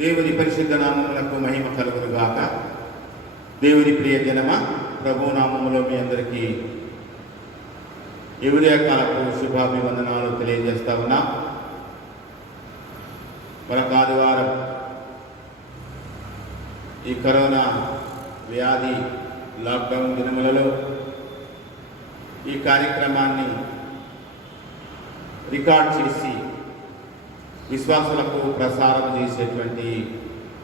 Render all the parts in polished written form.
దేవుని పరిశుద్ధ నామములకు మహిమ కలుగును గాక. దేవుని ప్రియ జనమ, ప్రభు నామములో మీ అందరికీ ఉదయకాలపు శుభాభివందనాలు తెలియజేస్తా ఉన్నా. మరొక ఆదివారం ఈ కరోనా వ్యాధి లాక్డౌన్ దినములలో ఈ కార్యక్రమాన్ని రికార్డ్ చేసి విశ్వాసులకు ప్రసారం చేసేటువంటి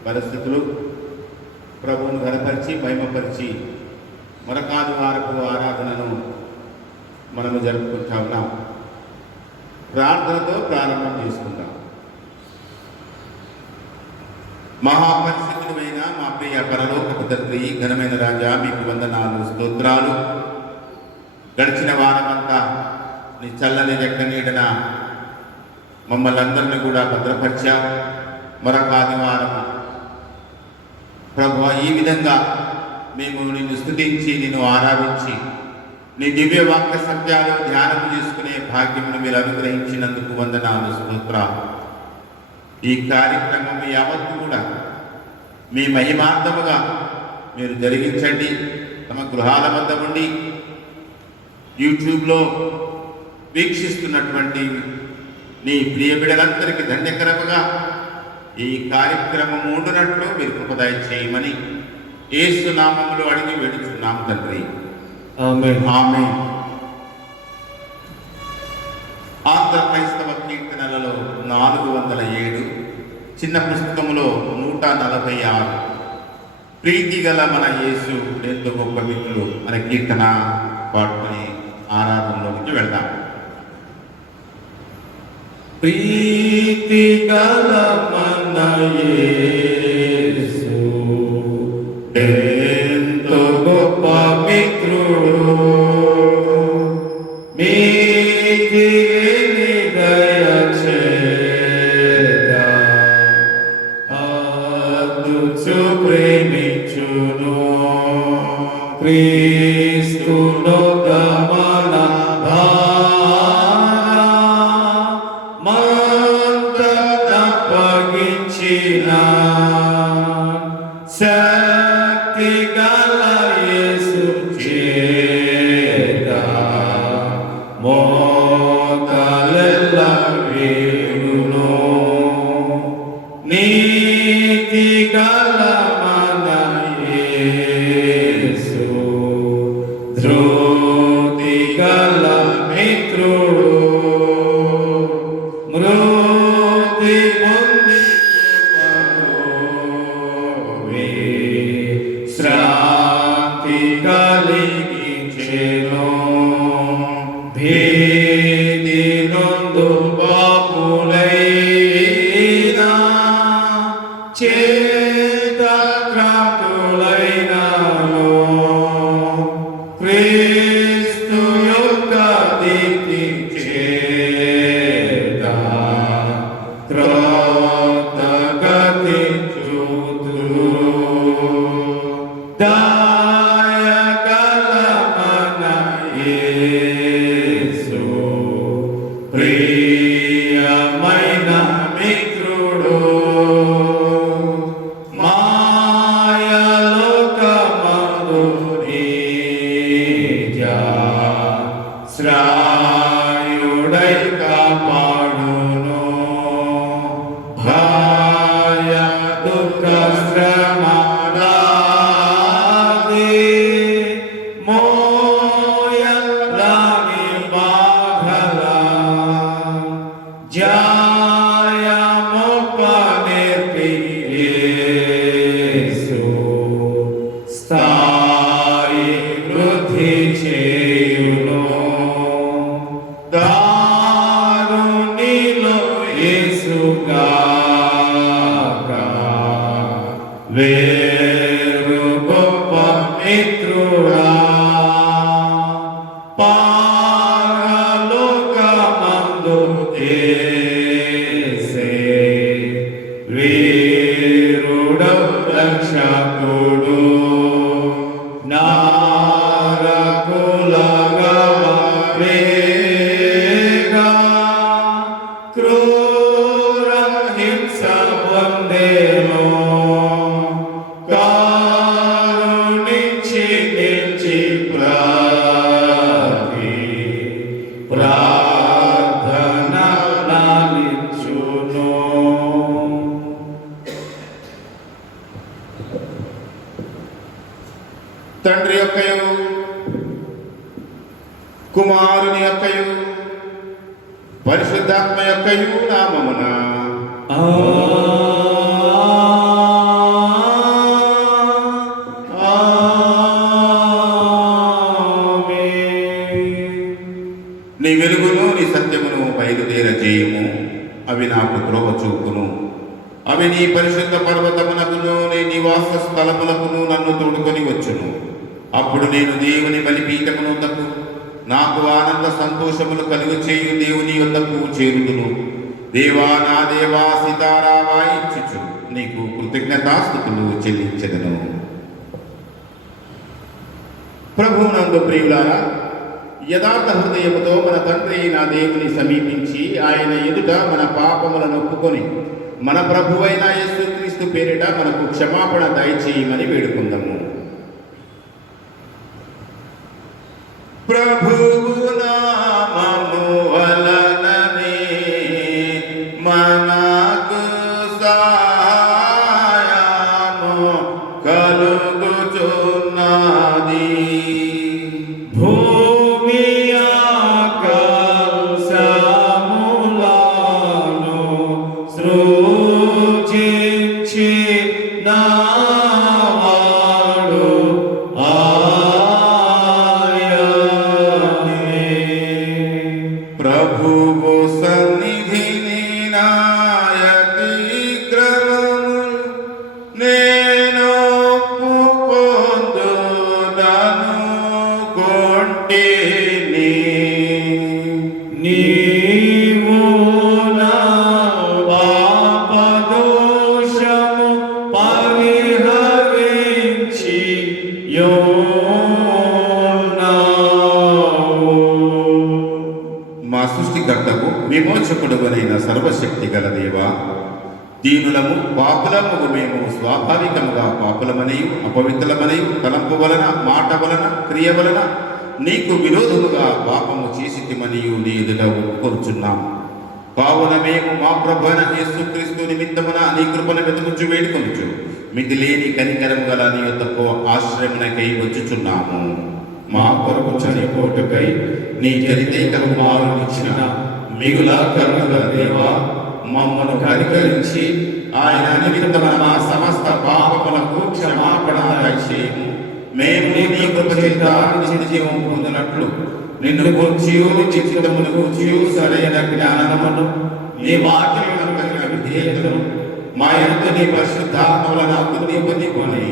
పరిస్థితులు ప్రభువును ఘనపరిచి మహిమపరిచి మరొక ఆదివారపు ఆరాధనను మనము జరుపుకుంటా ఉన్నాం. ప్రార్థనతో ప్రారంభం చేసుకుంటాం. మహాపరిశుద్ధుడైన మా ప్రియ పరలోకపు తండ్రి, ఘనమైన రాజా, మీకు వందనాలు, స్తోత్రాలు. గడిచిన వారమంతా నీ చల్లని రెక్క నీడన మమ్మల్ని అందరినీ కూడా భద్రపరిచా. మరొక ఆదివారం ప్రభువా, ఈ విధంగా మేము నిన్ను స్తుతించి నిన్ను ఆరాధించి నీ దివ్య వాక్య సత్యాలు ధ్యానం చేసుకునే భాగ్యమును మీరు అనుగ్రహించినందుకు వందనాలు, స్తోత్రాలు. ఈ కార్యక్రమం యావత్తు కూడా మీ మహిమార్థముగా మీరు జరిగించండి. తమ గృహాల వద్ద ఉండి యూట్యూబ్లో వీక్షిస్తున్నటువంటి నీ ప్రియ బిడ్డలందరికీ ధన్యకరముగా ఈ కార్యక్రమం ఉండునట్లు మీరు కృపదయ చేయమని యేసు నామములో అడిగి వేడుచున్నాం తండ్రి, ఆమేన్. ఆమేన్. ఆంధ్ర క్రైస్తవ కీర్తనలలో 407, చిన్న పుస్తకములో 146 ప్రీతి గల మన యేసు ఎంతో గొప్ప మిత్రులు అనే కీర్తన పాడుకొని ఆరాధనలోకి వెళ్దాం. ప్రీతి గల మన యేసు ఎంతో గొప్ప మిత్రుడు, మీకి దయచేత ఆదుచు ప్రేమించును. క్రీస్తును గమన శక్తి గల యేసు చేత మోకాలెల్ల వేడును. నీతి గల మన యేసు ధృతి గల మిత్రుడు, మృతి శ్రాంతి కలిగించెను. భీతి నొందు పాపులైనా చేతక్రాంతులైనాను క్రీస్తు యొక్క దీప్తి చేత క్రోధగతి చూతురు. దయగల మన యేసు ప్రియమైన మిత్రుడు, మాయలోకమందు నిజ శ్రాయుడై కాపాడును. భయ దుఃఖ శ్రమ స్థాయి వృద్ధి చేయును. దారునిలో యేసుగాక వేరు గొప్ప మిత్రుడా, పారలోకమందు యేసే వీరుడౌ రక్షకుడు. నారకులగా వేగా క్రూర హింస పొందేవ తండ్రి యొక్కయు కుమారుని యొక్కయు పరిశుద్ధాత్మ యొక్కయు నామమున నీ వెలుగును నీ సత్యమును బయలుదేరజేయము. అవి నాకు ద్రోహ చూపును. అవి నీ పరిశుద్ధ పర్వతమునకును నీ నివాస స్థలమునకును నన్ను తోడుకొని వచ్చును. అప్పుడు నేను దేవుని బలిపీఠమునొద్దకు నాకు ఆనంద సంతోషములు కలుగు చేయు దేవుని యొద్దకు చేరుదును. దేవా నా దేవా సీతారా వాయించుచు నీకు కృతజ్ఞతాస్తుతులు చెల్లించెదను. ప్రభువునందు ప్రియులారా, యథార్థ హృదయముతో మన తండ్రి నా దేవుని సమీపించి ఆయన ఎదుట మన పాపములను ఒప్పుకొని మన ప్రభువైన యేసుక్రీస్తు పేరిట మనకు క్షమాపణ దయచేయమని వేడుకుందాము. ప్రభువు నామము వలననే మనకు సహాయము కలుగుచున్నది. భూమి ఆకాశములను సృజించి నావాడు ప్రభువు సన్నిధిని నాయతిక్రమము నేను పొందునను కొంటిని. నీవు నా పాపదోషము పరిహరించి మా సృష్టికర్తకు విమోచకుడువనైన సర్వశక్తి గల దేవా, దీనులము పాపులము మేము స్వాభావికముగా పాపులమనియు అపవిత్రులమనియు తలంపు వలన మాట వలన క్రియ వలన నీకు విరోధముగా పాపము చేసితిమనియు నీ ఎదుట ఒప్పుకొనుచున్నాము. కావున మేము మా ప్రభువైన యేసుక్రీస్తు నిమిత్తమున నీ కృపను వెతుకుచు వేడుకొనుచు మితి లేని కనికరము గల నీ యొద్దకు ఆశ్రయమునకై వచ్చుచున్నాము. మా కొరకు చనిపోటుకై నీ చరితైక కుమారునిచ్చిన మిగుల కరుణగల దేవా, మమ్మను కనికరించి ఆయన నిమిత్తమున మా సమస్త పాపములకు క్షమాపణ దయచేయము. మేము నీ కృప చేత నిత్య జీవము పొందినట్లు నిన్ను గూర్చియు నీ చిత్తమును గూర్చియు సరైన జ్ఞానమును నీ వాక్యమునకు కలిగిన విధేయతను మా యందు నీ పరిశుద్ధాత్మ వలన పొందుకొని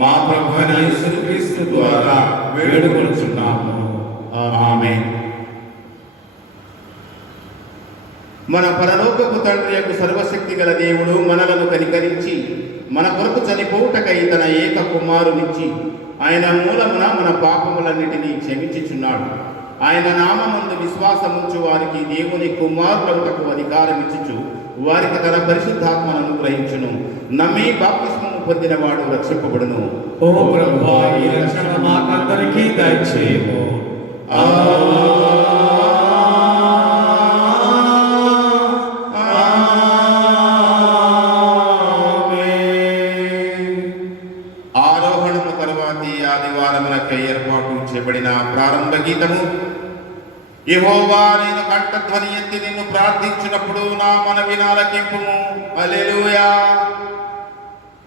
మా ప్రభువైన యేసుక్రీస్తు ద్వారా వేడుకొనుచున్నాము. ఆమేన్. మన పరలోకపు తండ్రి యొక్క సర్వశక్తి గల దేవుడు మనలను కనికరించి మన కొరకు చనిపోవుటకై తన ఏక కుమారునిచ్చి ఆయన మూలమున మన పాపములన్నిటినీ క్షమించుచున్నాడు. ఆయన నామమందు విశ్వాసముంచు వారికి దేవుని కుమారులవుటకు అధికారం ఇచ్చుచు వారికి తన పరిశుద్ధాత్మను అనుగ్రహించును. నమ్మి బాప్తిస్మము పొందినవాడు రక్షింపబడును. ఓ ప్రభువా, ఈ రక్షణ మాకందరికీ దయచేయము. ఆరోహణము తరువాతి ఆదివారములకై ఏర్పాటు చేయబడిన ప్రారంభ గీతము. యెహోవా, నేను కంఠధ్వని ఎత్తి నిన్ను ప్రార్థించినప్పుడు నా మనవి ఆలకింపుము. హల్లెలూయా.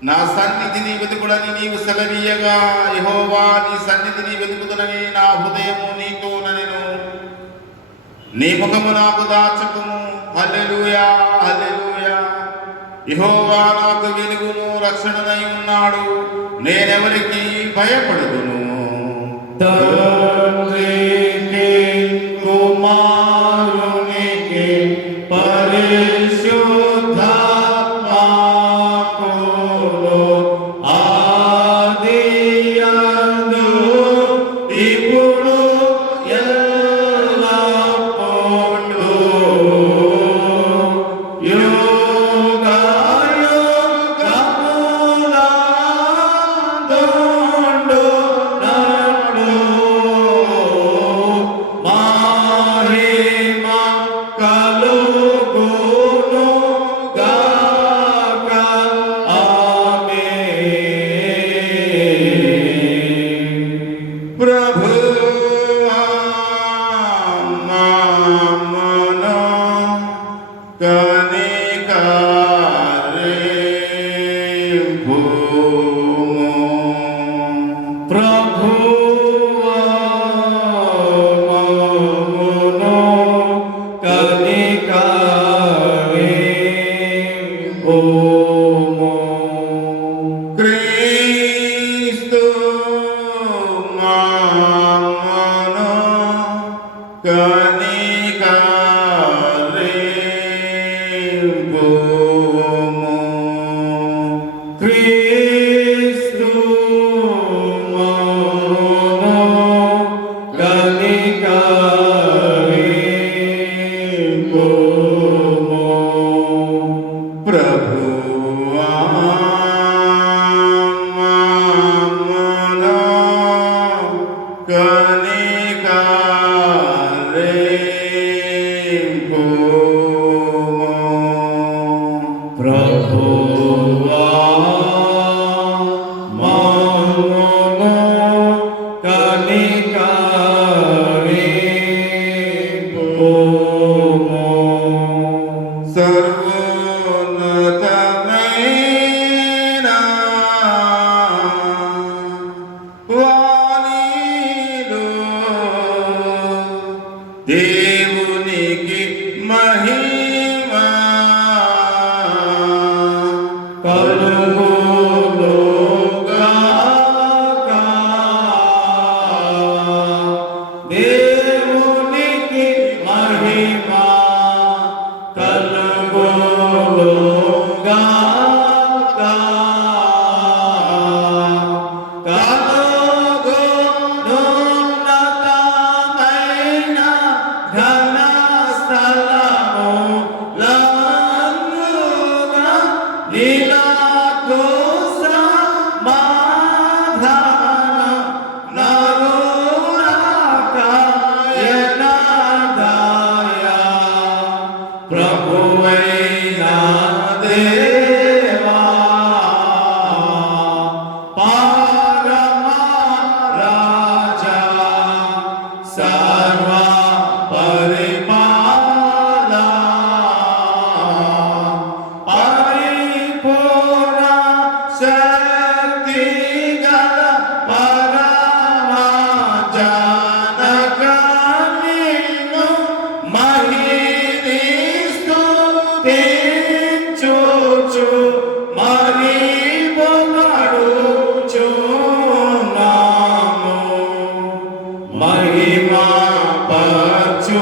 నా సన్నిధిని వెతుకుడని నీవు సెలవీయగా, యెహోవా నీ సన్నిధిని వెతుకుదునని నా హృదయము నీతో ననెను. నీ ముఖము నాకు దాచకుము. హల్లెలూయా, హల్లెలూయా. యెహోవా నాకు వెలుగును రక్షణనై ఉన్నాడు. నేనెవరికి భయపడదును. తండ్రికి కుమారునికి పరిశుద్ధాత్మకును ఆదియందు ఇప్పుడు ఎల్లప్పుడూ యుగయుగములందు ప్రభువా మమ్మును కనికరింపుము. క్రీస్తు మమ్మును కనికరింపుము. క్రీస్తు మమ్మును కనికరింపుము. ప్రభువా మమ్మును కనికరింపుము. ప్రభువా మమ్మును కనికరింపుము. సర్వోన్నతమైన వాణిలో దేవునికి మహిమ కలుగునుగాక. దేవునికి మహిమ కలుగునుగాక. కలుగునున్నతమైన ఘన స్థలములందున నీలాకు సమాధానం నగురాక యెహోవాయ. ప్రభువైన దేవా పరమ రాజా సర్వ పరిపాలనా పరిపూర్ణ శక్తి గల పరమ జనక నిన్ను మహిమిస్తుతించుచు మరి పొగడుచున్నాము. మహిమా పరచుచు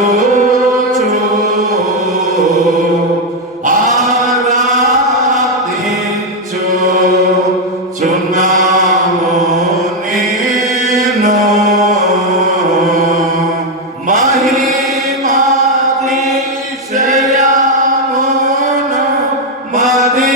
ఆరాధించుచున్నాము నిన్ను. మహిమాతిశయమును మది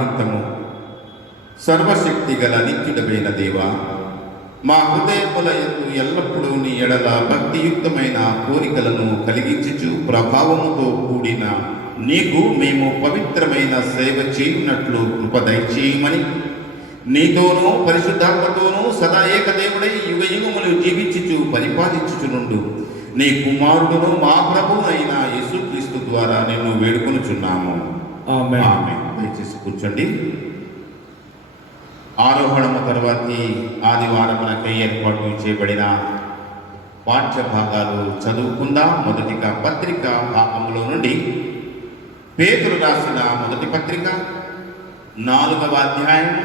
ఆరాధింతము. సర్వశక్తి గల నిత్యుడమైన దేవా, మా హృదయముల యందు ఎల్లప్పుడూ నీ ఎడల భక్తియుక్తమైన కోరికలను కలిగించుచు ప్రభావముతో కూడిన నీకు మేము పవిత్రమైన సేవ చేయునట్లు కృప దయచేయమని, నీతోనూ పరిశుద్ధాత్మతోనూ సదా ఏకదేవుడై యుగయుగములు జీవించుచు పరిపాలించుచునుండు నీ కుమారుడును మా ప్రభువునైన యేసుక్రీస్తు ద్వారా నిన్ను వేడుకొనుచున్నాము. ఆమేన్. ఆమేన్. దయచేసి కూర్చోండి. ఆరోహణము తర్వాతి ఆదివారమునకై ఏర్పాటు చేయబడిన పాఠ్య భాగాలు చదువుకుందాం. మొదటిగా పత్రిక భాగంలో నుండి పేతురు రాసిన మొదటి పత్రిక 4వ అధ్యాయం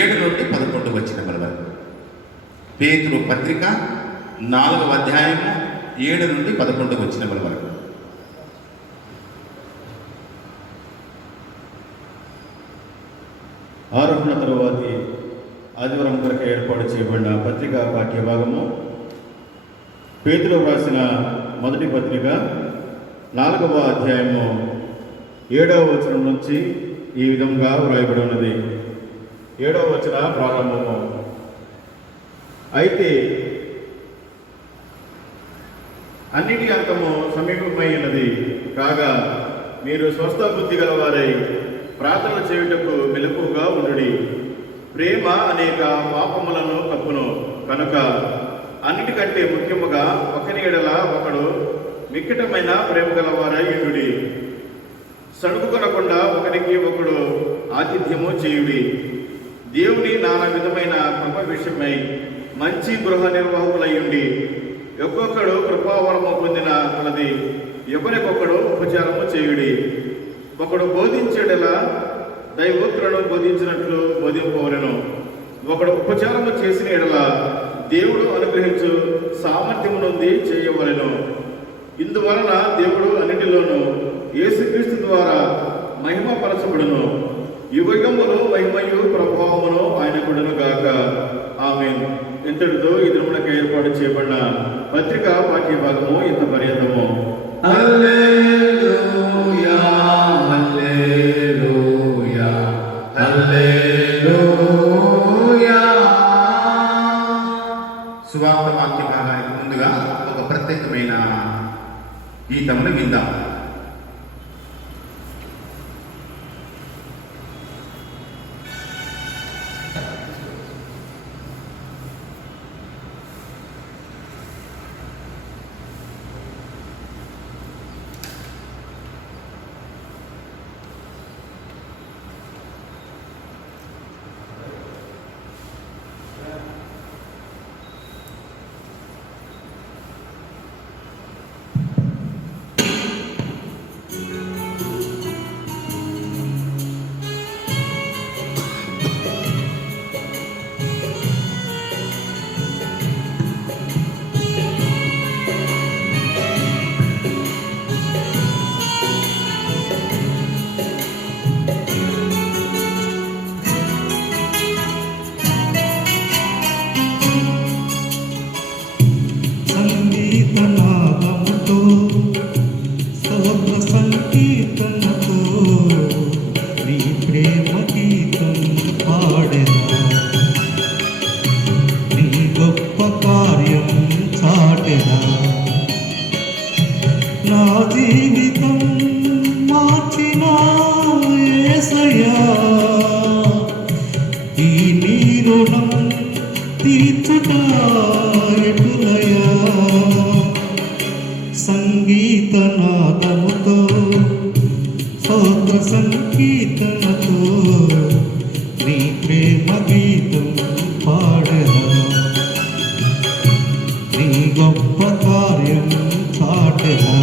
7 నుండి 11 వచనముల వరకు. పేతురు పత్రిక 4వ అధ్యాయం 7 నుండి 11 వచనముల వరకు. ఆరోహణ తరువాతి ఆదివారం కొరకు ఏర్పాటు చేయబడిన పత్రికా పాఠ్యభాగము పేతురు వ్రాసిన మొదటి పత్రిక 4వ అధ్యాయము 7వ వచనం నుంచి ఈ విధంగా వ్రాయబడి ఉన్నది. 7వ వచన ప్రారంభము. అయితే అన్నిటి అంతము సమీపమై ఉన్నది కాగా మీరు స్వస్థ బుద్ధి గలవారై ప్రార్థన చేయుటకు మెలకుగా ఉండుడి. ప్రేమ అనేక పాపములను కప్పును కనుక అన్నిటికంటే ముఖ్యముగా ఒకరి ఎడల ఒకడు మిక్కటమైన ప్రేమ గలవారై ఉండుడి. సణుకుకొనకుండా ఒకరికి ఒకడు ఆతిథ్యము చేయుడి. దేవుని నానా విధమైన కృప విషయమై మంచి గృహ నిర్వాహకులయ్యుండి ఒక్కొక్కడు కృపావరము పొందిన కొలది ఒకరికొకడు ఉపచారము చేయుడి. ఒకడు బోధించేడలా దైవోక్తులను బోధించినట్లు బోధింపవలెను. ఒకడు ఉపచారము చేసిన ఎడల దేవుడు అనుగ్రహించు సామర్థ్యము నుండి చేయవలెను. ఇందువలన దేవుడు అన్నిటిలోనూ యేసుక్రీస్తు ద్వారా మహిమపరచబడును. యుగములు మహిమయు ప్రభావమును ఆయనకుడును గాక. ఆమేన్. ఇంతటితో ఈ దినమునకు ఏర్పాటు చేయబడిన పత్రికా పాఠ్యభాగము ఇంత పర్యంతము. హల్లెలూయా, హల్లెలూయా, హల్లెలూయా. సువార్త వాక్య భాగానికి ముందుగా ఒక ప్రత్యేకమైన గీతమును విందాం. సంగీతనాదముతో స్తోత్ర సంకీర్తనతో నీ ప్రేమ గీతం పాడెదా. నీ గొప్ప కార్యం చాటెదా. నా జీవితం మార్చిన యేసయ్యా, ఈ నీ రుణం తీర్చుట ఎటులయా. సంగీతనాదముతో స్తోత్ర సంకీర్తనతో నీ ప్రేమ గీతం పాడెదా. నీ గొప్ప కార్యం చాటెదా.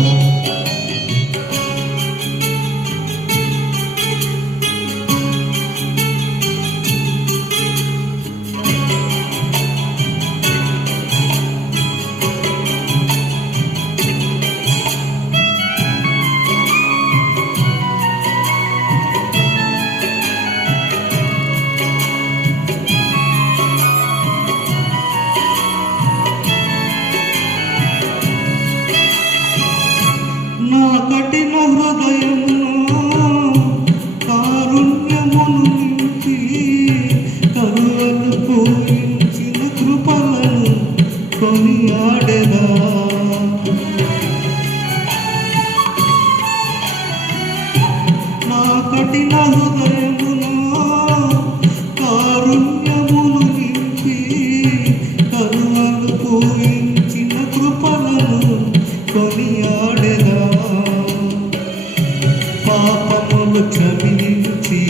కఠిన హృదయములో కారుణ్యమును నింపి కరుణను పూయించిన కృపలను కొనియాడెదా. పాపములు క్షమించి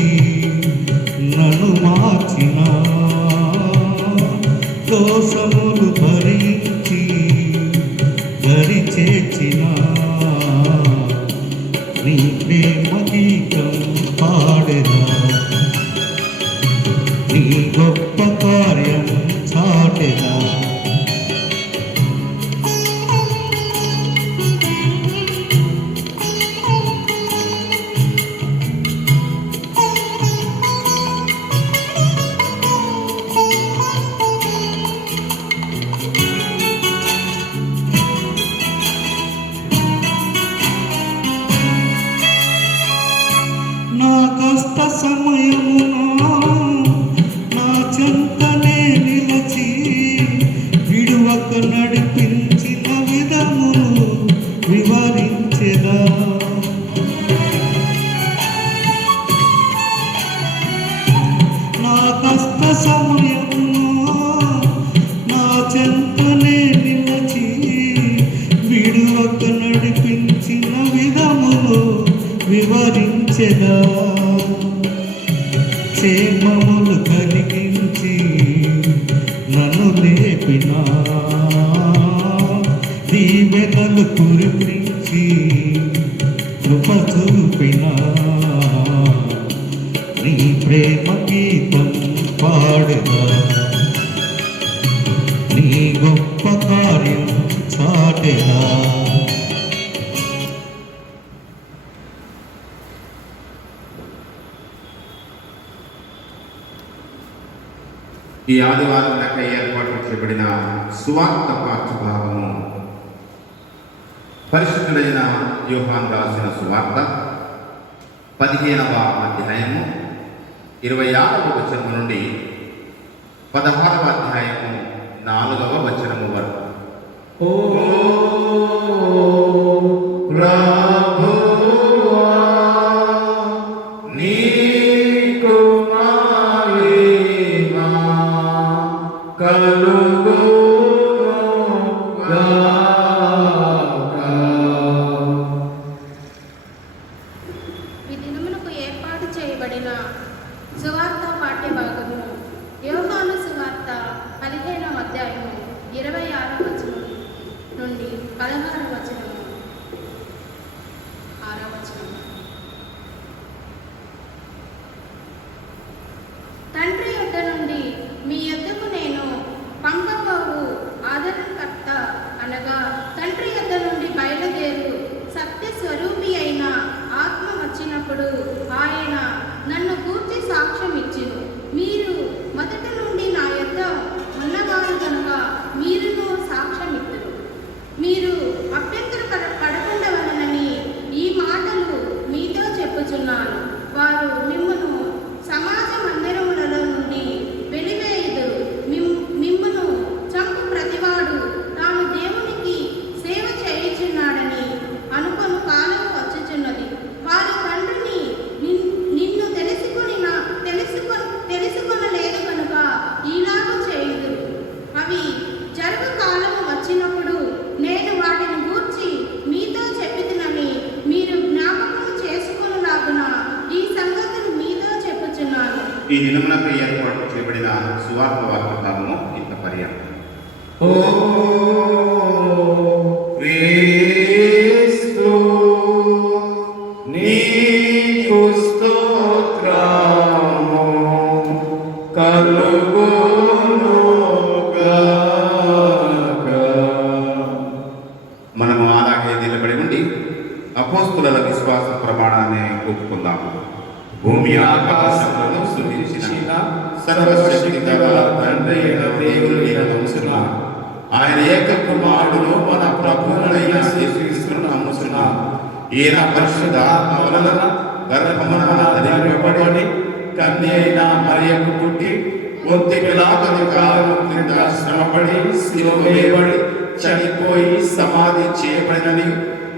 నన్ను మార్చిన దోషములు భరించి దరి చేర్చిన నీ ప్రేమ గీతం పాడెదా. నీ గొప్ప కార్యం చాటెదా. నా కష్ట సమయమున నా చెంతనే నిలచి విడువక నడిపించిన విధమును వివరించెదా. నా కష్ట సమయమున నా చెంతనే నిలచి విడువక నడిపించిన విధమును వివరించెదా. క్షేమములు కలిగించి నన్ను లేపిన దీవెనలు కురిపించి కృప చూపిన నీ ప్రేమ గీతం పాడెదా. నీ గొప్ప కార్యం చాటెదా. ఈ ఆదివారం దాకా ఏర్పాటు చేయబడిన సువార్త పాఠ్యభాగము పరిశుద్ధుడైన యోహాను రాసిన సువార్త 15వ అధ్యాయము 26వ వచనం నుండి 16వ అధ్యాయము 4వ వచనము వరకు. ఈ దినమునకు ఏర్పాటు చేయబడిన సువార్త పాఠ్యభాగము యోహాను సువార్త 15వ అధ్యాయము 26వ వచనం నుండి 16వ వచనము 6వ వచనం. తండ్రి యొద్ద నుండి మీ యొద్దకు నేను పంపబోవు ఆదరణకర్త అనగా తండ్రి యొద్ద నుండి బయలుదేరు సత్య స్వరూపి అయిన ఆత్మ వచ్చినప్పుడు ఆయన నన్ను గూర్చి సాక్ష్యం ఇచ్చెను. మీరు మొదట నుండి నా యొద్ద ఉన్నవారు కనుక మీరును సాక్ష్యం ఇద్దరు. మీరు అభ్యంతర పడకుండవలనని ఈ మాటలు మీతో చెప్పుచున్నాను. వారు మిమ్మును సమాజ మందిరములలో నుండి వెలివేయుదురు. మిమ్మును చంపు ప్రతివాడు తాను దేవునికి సేవ చేయుచున్నాడని అనుకొను కాలం వచ్చుచున్నది. వారి తండ్రిని నిన్ను తెలుసుకొనలేదు కనుక ఈలాగు చేయుదురు. అవి జరుగు కాలము వచ్చినప్పుడు నేను వాటిని గూర్చి మీతో చెప్పితినని మీరు జ్ఞాపకం చేసుకొనులాగున ఈ సంగతులు మీతో చెప్పుచున్నాను. ఈ దినమునకు ఏర్పాటు చేయబడిన సువార్త వాక్య భాగము ఇంత పర్యాప్తం. క్రీస్తు నీకు స్తోత్రము కలుగునుగాక. మనము అలాగే నిలబడి ఉండి అపోస్తుల విశ్వాస ప్రమాణాన్ని ఒప్పుకుందాము. భూమి ఆకాశములను సృజించిన సర్వశక్తి గల తండ్రి అయిన దేవుని నమ్ముచున్నాను. ఆయన ఏక కుమారుడును మన ప్రభువునైన యేసుక్రీస్తును నమ్ముచున్నాను. ఈయన పరిశుద్ధాత్మ వలన గర్భమున ధరింపబడి కన్య అయిన మరియకు పుట్టి పొంతి పిలాతుని కాలము క్రింద శ్రమపడి శిలువ వేయబడి చనిపోయి సమాధి చేయబడినని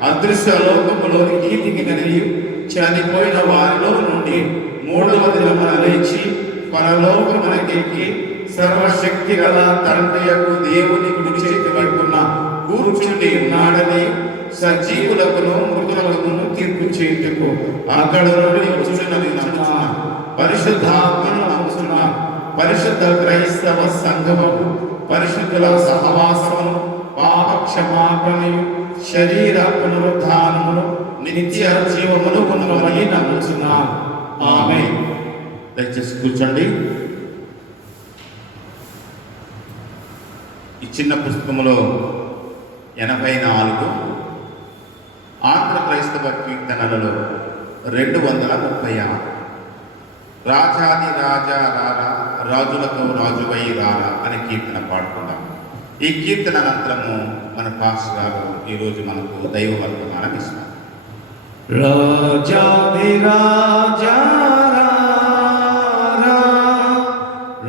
అదృశ్య లోకములోనికి దిగినని చనిపోయిన వారిలో నుండి మూడవ దినమున లేచి పరలోకమునకెక్కి సర్వశక్తి గల తండ్రియకు దేవుని కుడి చేతి పట్టున కూర్చుని ఉన్నాడని సజీవులకును మృతులకును తీర్పు చేయుటకు అక్కడ నుండి వచ్చుచున్నది నమ్ముచున్నా. పరిశుద్ధాత్మను నమ్ముచున్నా. పరిశుద్ధ క్రైస్తవ సంఘము, పరిశుద్ధుల సహవాసము, పాప క్షమాపణయు, శరీర పునరుద్ధానమును, నిత్య జీవమును ఉన్నవని నమ్ముచున్నా. ఆమేన్. దయచేసి కూర్చోండి. ఈ చిన్న పుస్తకంలో 84 ఆంధ్ర క్రైస్తవ కీర్తనలలో 236 రాజాది రాజా రారా, రాజులకు రాజువై రారా అనే కీర్తన పాడుకుందాం. ఈ కీర్తన అనంతరము మన పాస్టర్ గారు ఈరోజు మనకు దైవ వర్తమానం ఇస్తారు. రాజాది రాజా రారా,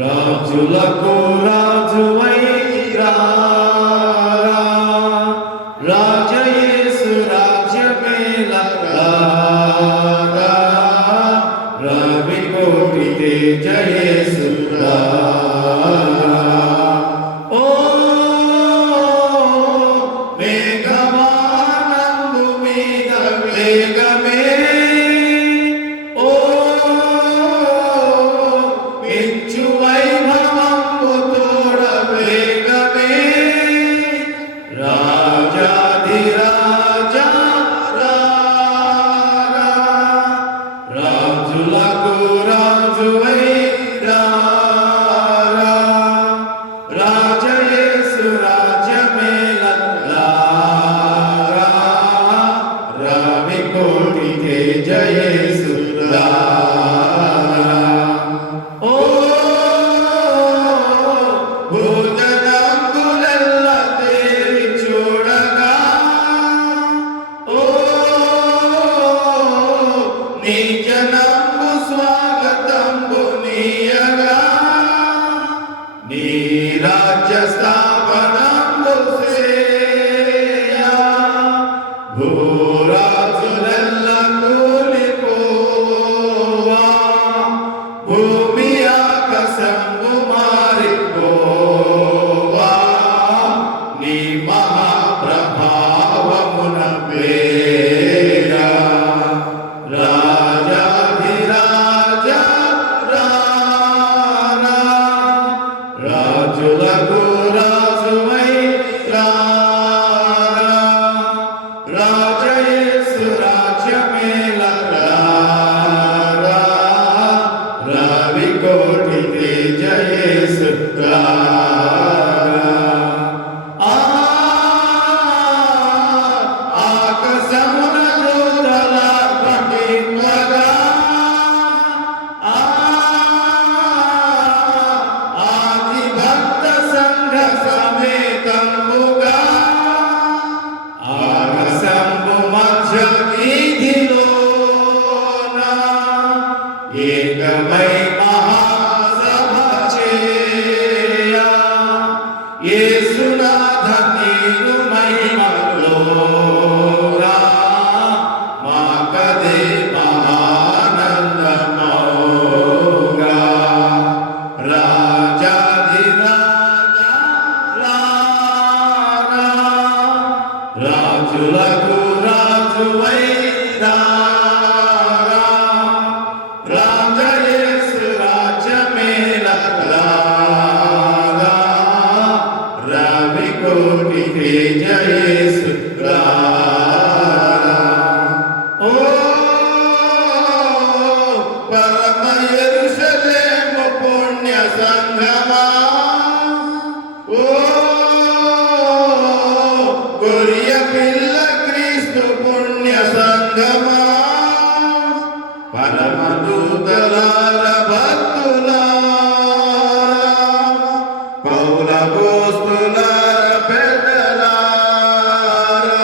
రాజులకు రాజువై రారా, రాజయేసు రాజ్యమేలరా, రవి కోటి తేజయేసు రారా. ఓ మేఘవానందు మీద వేగమే, ఓ మించు వైభవంబు తోడ వేగమే, రాజాది రాజా రారా, రాజులకు రాజువై రారా, రాజయేసు రాజ్యమేలరా, రవి కోటి తేజయేసు రారా. ఓ భూజనంబులెల్ల తేరి చూడగా, ఓ నీ జనంబు స్వాగతంబు నీయగా, నీ రాజ్య స్థాపనంబు సేయ, భూరాజులెల్ల కూలిపోవా, భూమి ఆకాశంబు మారిపోవా, నీ మహాప్రభావమున పేరా, రాజాధిరాజా రారా, రాజులకు రాజువై రారా, రాజయేసు రాజ్యమేలరా, రవి కోటి తేజయేసు రారా. ఆకాశమున దూతల ప్రతిమగా, ఆది భక్త సంఘ సమేతంబుగా, ఆకాశంబు మధ్య వీధిలోన ఏకమై మహాసభ చేయ, యేసునాథ నీదు మహిమలోరా, మాకదే మహానందమౌగా, రాజాధిరాజా రారా, రాజులకు రాజువై రారా, రాజయేసు రాజ్యమేలరా, రవి కోటి తేజయేసు రారా. ఓ పరమ యెరూషలేము పుణ్య సంఘమా, ఓ గొర్రె పిల్ల క్రీస్తు పుణ్య సంఘమా, పరమదూతలార భక్తులారా, పౌలపోస్తులార పెద్దలారా,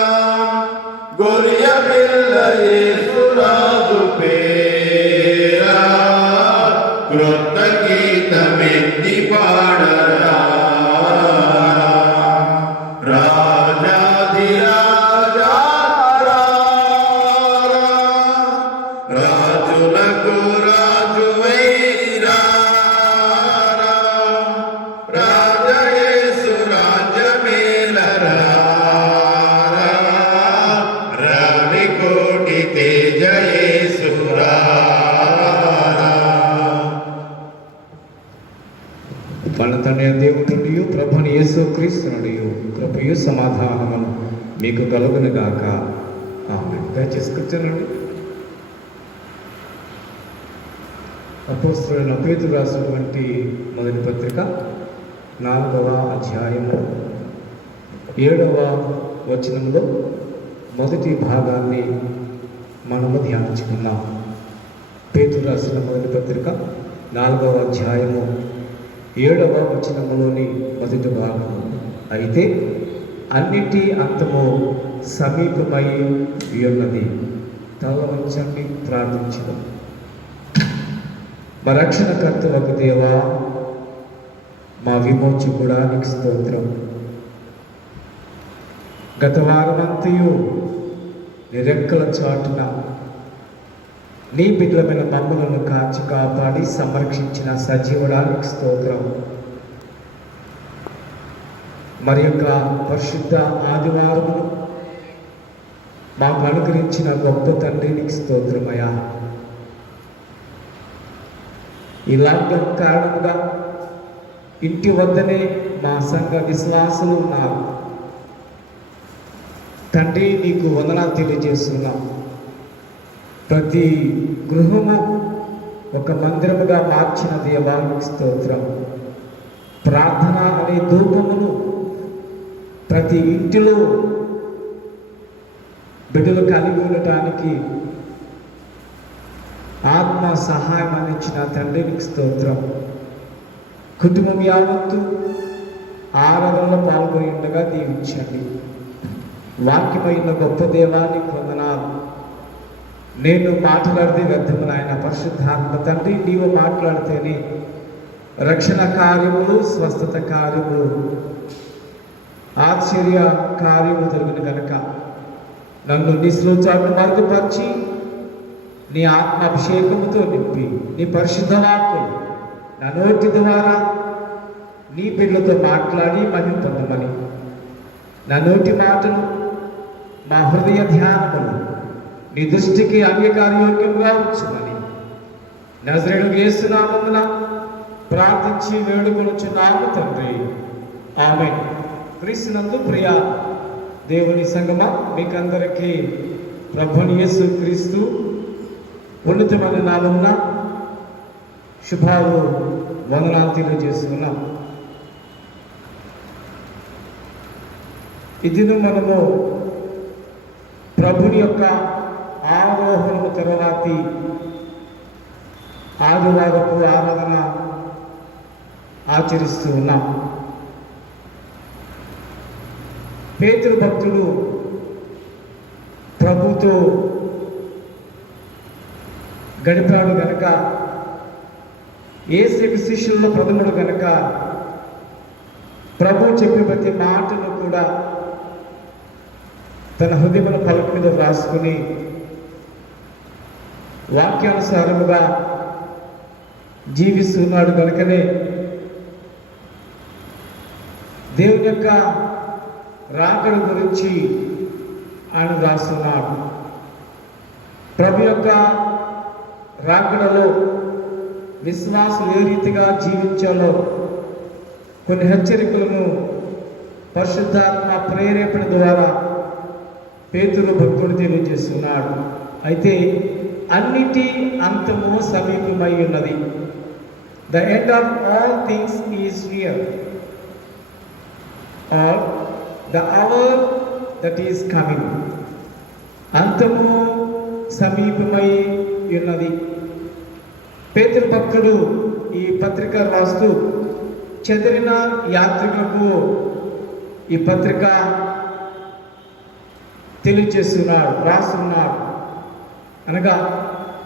గొర్రె పిల్ల యేసు రాజు పేరా, మన తండ్రి దేవుని నుండి ప్రభుని యేసు క్రీస్తు నుండి కృపయు సమాధానమును మీకు కలుగును గాక. ఆమేన్. దయచేసి కూర్చోనండి. అపోస్తలుడైన పేతురు రాసినటువంటి మొదటి పత్రిక 4వ అధ్యాయము 7వ వచనంలో మొదటి భాగాన్ని మనము ధ్యానించుకున్నాం. పేతురు రాసిన మొదటి పత్రిక 4వ అధ్యాయము 7వ వచనములోని మొదటి భాగము. అయితే అన్నిటి అంతము సమీపమై ఉన్నది. తల వంచండి, ప్రార్థించడం. మా రక్షణకర్త ఒక దేవా, మా విమోచకుడా నీకు స్తోత్రం. గత వారమంతయు నిరెక్కల చాటున నీ బిడ్డలమైన మమ్మలను కాచి కాపాడి సంరక్షించిన సజీవుడా నీకు స్తోత్రం. మరి యొక్క పరిశుద్ధ ఆదివారమును మాకు అనుగ్రహించిన గొప్ప తండ్రి నీకు స్తోత్రమయ్యా. ఈ లాక్డౌన్ కారణంగా ఇంటి వద్దనే మా సంఘ విశ్వాసులు ఉన్నారు. తండ్రి నీకు వందనాలు తెలియజేస్తున్నాం. ప్రతి గృహము ఒక మందిరముగా మార్చిన దేవానికి స్తోత్రం. ప్రార్థన అనే ధూపమును ప్రతి ఇంటిలో బిడ్డలు కలిగి ఉండటానికి ఆత్మ సహాయం అందించిన తండ్రికి స్తోత్రం. కుటుంబం యావత్తు ఆరాధనలో పాల్గొని ఉండగా దీవించండి. వాక్యమైన గొప్ప దేవానికి వందనాలు. నేను మాట్లాడితే వ్యర్థము నాయన. పరిశుద్ధాత్మ తండ్రి నీవు మాట్లాడితేనే రక్షణ కార్యములు, స్వస్థత కార్యములు, ఆశ్చర్య కార్యములు జరిగిన కనుక నన్ను నీ శ్లోచాలను మార్గపరిచి నీ ఆత్మ అభిషేకముతో నింపి నీ పరిశుద్ధ వాక్కులు నా నోటి ద్వారా నీ బిడ్డలతో మాట్లాడి మహిమ పొందమని, నా నోటి మాటలు నా హృదయ ధ్యానములు నీ దృష్టికి అంగీకారయోగ్యంగా ఉంచుమని నజరేయుడు యేసు నామమున ప్రార్థించి వేడుకొనుచున్నాము తండ్రి. ఆమేన్. క్రీస్తునందు ప్రియ దేవుని సంగమా, మీకందరికీ ప్రభుని యేసు క్రీస్తు ఉన్నతమైన నామమున శుభాలు వందనాలు తెలియజేస్తున్నాం. ఇది మనము ప్రభుని యొక్క ఆరోహణము తర్వాతి ఆదివారపు ఆరాధన ఆచరిస్తూ ఉన్నాం. పేతురు భక్తుడు ప్రభుతో గడిపాడు గనక, యేసు శిష్యుల్లో ప్రథముడు గనక ప్రభు చెప్పే ప్రతి మాటను కూడా తన హృదయముల పలక మీద రాసుకుని వాక్యానుసారముగా జీవిస్తున్నాడు కనుకనే దేవుని యొక్క రాకడ గురించి ఆయన రాస్తున్నాడు. ప్రభు యొక్క రాకడలో విశ్వాసులు ఏ రీతిగా జీవించాలో కొన్ని హెచ్చరికలను పరిశుద్ధాత్మ ప్రేరేపణ ద్వారా పేతురు భక్తుడు తెలియజేస్తున్నాడు. అయితే అన్నిటి అంతము సమీపమై ఉన్నది. The end of all things is near, or the hour that is coming. అంతము సమీపమై ఉన్నది. పేతురు భక్తుడు ఈ పత్రిక రాస్తూ చెదిరిన యాత్రికులకు ఈ పత్రిక తెలియజేస్తున్నాడు, రాస్తున్నాడు. అనగా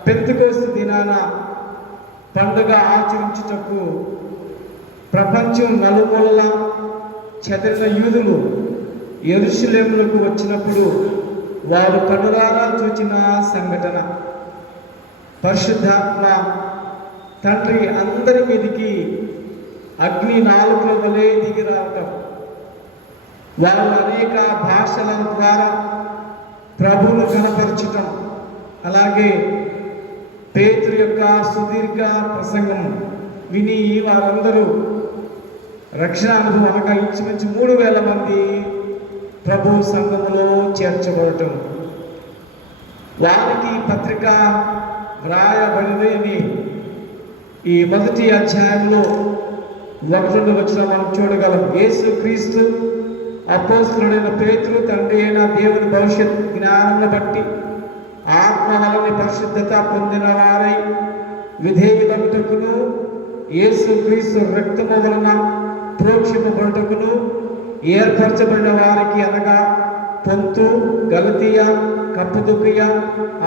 పెంతెకోస్తు దినాన పండుగ ఆచరించుటకు ప్రపంచం నలుమూలల చెదిరిన యూదులు యెరూషలేములకు వచ్చినప్పుడు వారు కనులారా చూచిన సంఘటన. పరిశుద్ధాత్మ తండ్రి అందరి మీదికి అగ్ని నాలుకల వలె దిగి రావటం, వారు అనేక భాషల ద్వారా ప్రభువును కనపరచటం, అలాగే పేతురు యొక్క సుదీర్ఘ ప్రసంగం విని వారందరూ రక్షణ అనుభవం అనగా ఇంచుమించు 3,000 మంది ప్రభు సంఘములో చేర్చబడటం. వారికి పత్రిక వ్రాయబడినని ఈ మొదటి అధ్యాయంలో 1 వచనం మనం చూడగలం. యేసు క్రీస్తు అపోస్తలుడైన పేతురు తండ్రి అయిన దేవుని భవిష్యత్ జ్ఞానమును బట్టి ఆత్మ వలని పరిశుద్ధత పొందిన వారై విధేయులగుటకును యేసు క్రీస్తు రక్తము వలన ప్రోక్షింపబడుటకును ఏర్పరచబడిన వారికి అనగా పొంతు, గలతీయ, కప్పదొకియ,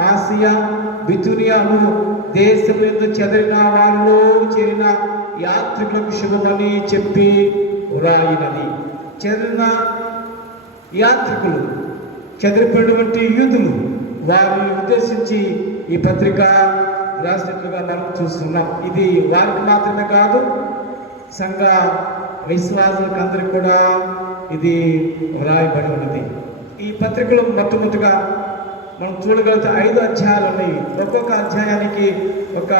ఆసియా, బితునియాను దేశములందు చెదరిన వారిలో చేరిన యాత్రికులకు శుభమని చెప్పి వ్రాయినది. చెదరిన యాత్రికులు, చెదిరిపోయినటువంటి యూదులు, వారిని ఉద్దేశించి ఈ పత్రిక రాసినట్లుగా మనం చూస్తున్నాం. ఇది వారికి మాత్రమే కాదు, సంఘ విశ్వాసులకు అందరికి కూడా ఇది వ్రాయబడి ఉన్నది. ఈ పత్రికలో మొట్టమొదటిగా మనం చూడగలిగితే 5 అధ్యాయాలు ఉన్నాయి. ఒక్కొక్క అధ్యాయానికి ఒక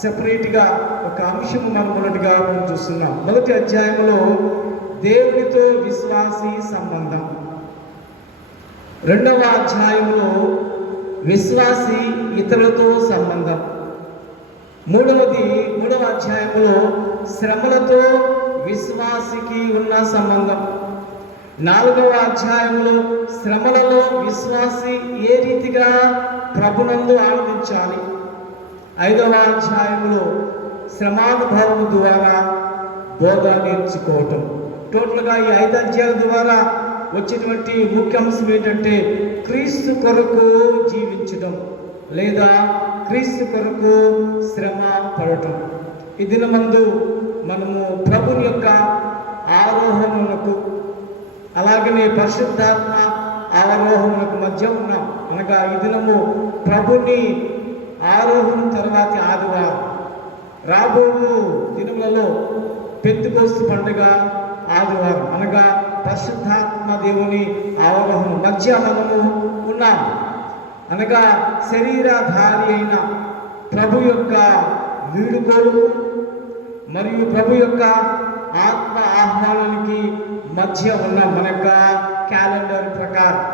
సెపరేట్గా ఒక అంశము మనం ఉన్నట్టుగా మనం చూస్తున్నాం. మొదటి అధ్యాయంలో దేవునితో విశ్వాసి సంబంధం, 2వ అధ్యాయంలో విశ్వాసి ఇతరులతో సంబంధం, 3వ అధ్యాయంలో శ్రమలతో విశ్వాసికి ఉన్న సంబంధం, 4వ అధ్యాయంలో శ్రమలలో విశ్వాసి ఏ రీతిగా ప్రభునందు ఆనందించాలి, 5వ అధ్యాయంలో శ్రమానుభవం ద్వారా బోధ నేర్చుకోవటం. టోటల్గా ఈ 5 అధ్యాయాల ద్వారా వచ్చేటువంటి ముఖ్య అంశం ఏంటంటే క్రీస్తు కొరకు జీవించడం లేదా క్రీస్తు కొరకు శ్రమ పడటం. ఈ దినమందు మనము ప్రభుని యొక్క ఆరోహణకు అలాగనే పరిశుద్ధాత్మ ఆరోహణకు మధ్య ఉన్నాం. అనగా ఈ దినము ప్రభుని ఆరోహణం తర్వాతి ఆదివారం, రాబో దినములలో పెంతెకోస్తు పండుగ ఆదివారం, అనగా పరిశుద్ధాత్మ దేవుని ఆరోహణం మధ్య మనము ఉన్నాం. అనగా శరీరధారి అయిన ప్రభు యొక్క వీడుకోలు మరియు ప్రభు యొక్క ఆత్మ ఆహ్వానానికి మధ్య ఉన్న మన యొక్క క్యాలెండర్ ప్రకారం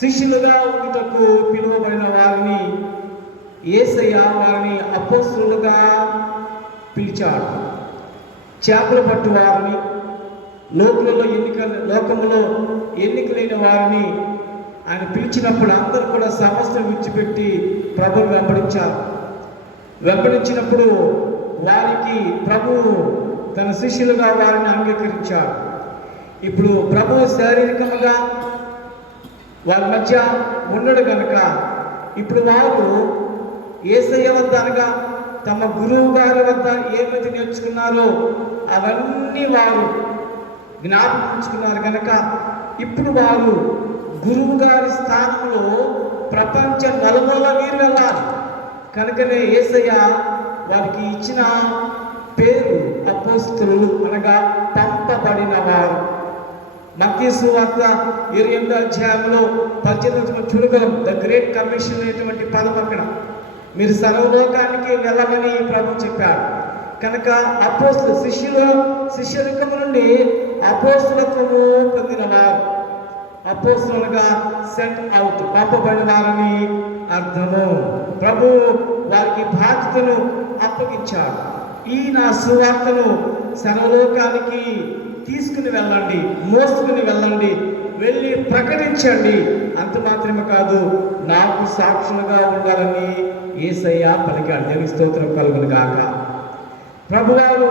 శిష్యులుగా ఉండుటకు పిలువబడిన వారిని యేసయ్య వారిని అపోస్తలులుగా పిలిచాడు. చేపలు పట్టు వారిని, లోకములో ఎన్నికలైన వారిని ఆయన పిలిచినప్పుడు అందరూ కూడా సమస్యను విడిచిపెట్టి ప్రభువును వెంబడించినప్పుడు వారికి ప్రభువు తన శిష్యులుగా వారిని అంగీకరించాడు. ఇప్పుడు ప్రభువు శారీరకముగా వారి మధ్య ఉండడు కనుక ఇప్పుడు వారు యేసయ్య వద్ద అనగా తమ గురువు గారి వద్ద ఏమైతే నేర్చుకున్నారో అవన్నీ వారు జ్ఞాపకించుకున్నారు కనుక ఇప్పుడు వారు గురువు గారి స్థానంలో ప్రపంచ నలుమూల వీరు వెళ్ళాలి. కనుకనే యేసయ్య వారికి ఇచ్చిన పేరు అపోస్తలులు, అనగా పంపబడిన వారు. మత్తయి సువార్త 28వ అధ్యాయంలో 18వ చూడగలం. ద గ్రేట్ కమిషన్ అనేటువంటి పదం అక్కడ మీరు సర్వలోకానికి వెళ్ళమని ప్రభు చెప్పారు. కనుక అపోస్తలు శిష్యరికము నుండి అపోస్తలత్వము పొందిన వారు, అపోస్తలుగా సెంట్ అవుట్, పంపబడిన వారని అర్థము. ప్రభు వారికి బాధ్యతను అప్పగించాడు. ఈ నా సువార్తను సర్వలోకానికి తీసుకుని వెళ్ళండి, మోసుకుని వెళ్ళండి, వెళ్ళి ప్రకటించండి. అంత మాత్రమే కాదు, నాకు సాక్షులుగా ఉండాలని యేసయ్య పలికాడు. దేవునికి స్తోత్రం కలుగును గాక. ప్రభువారు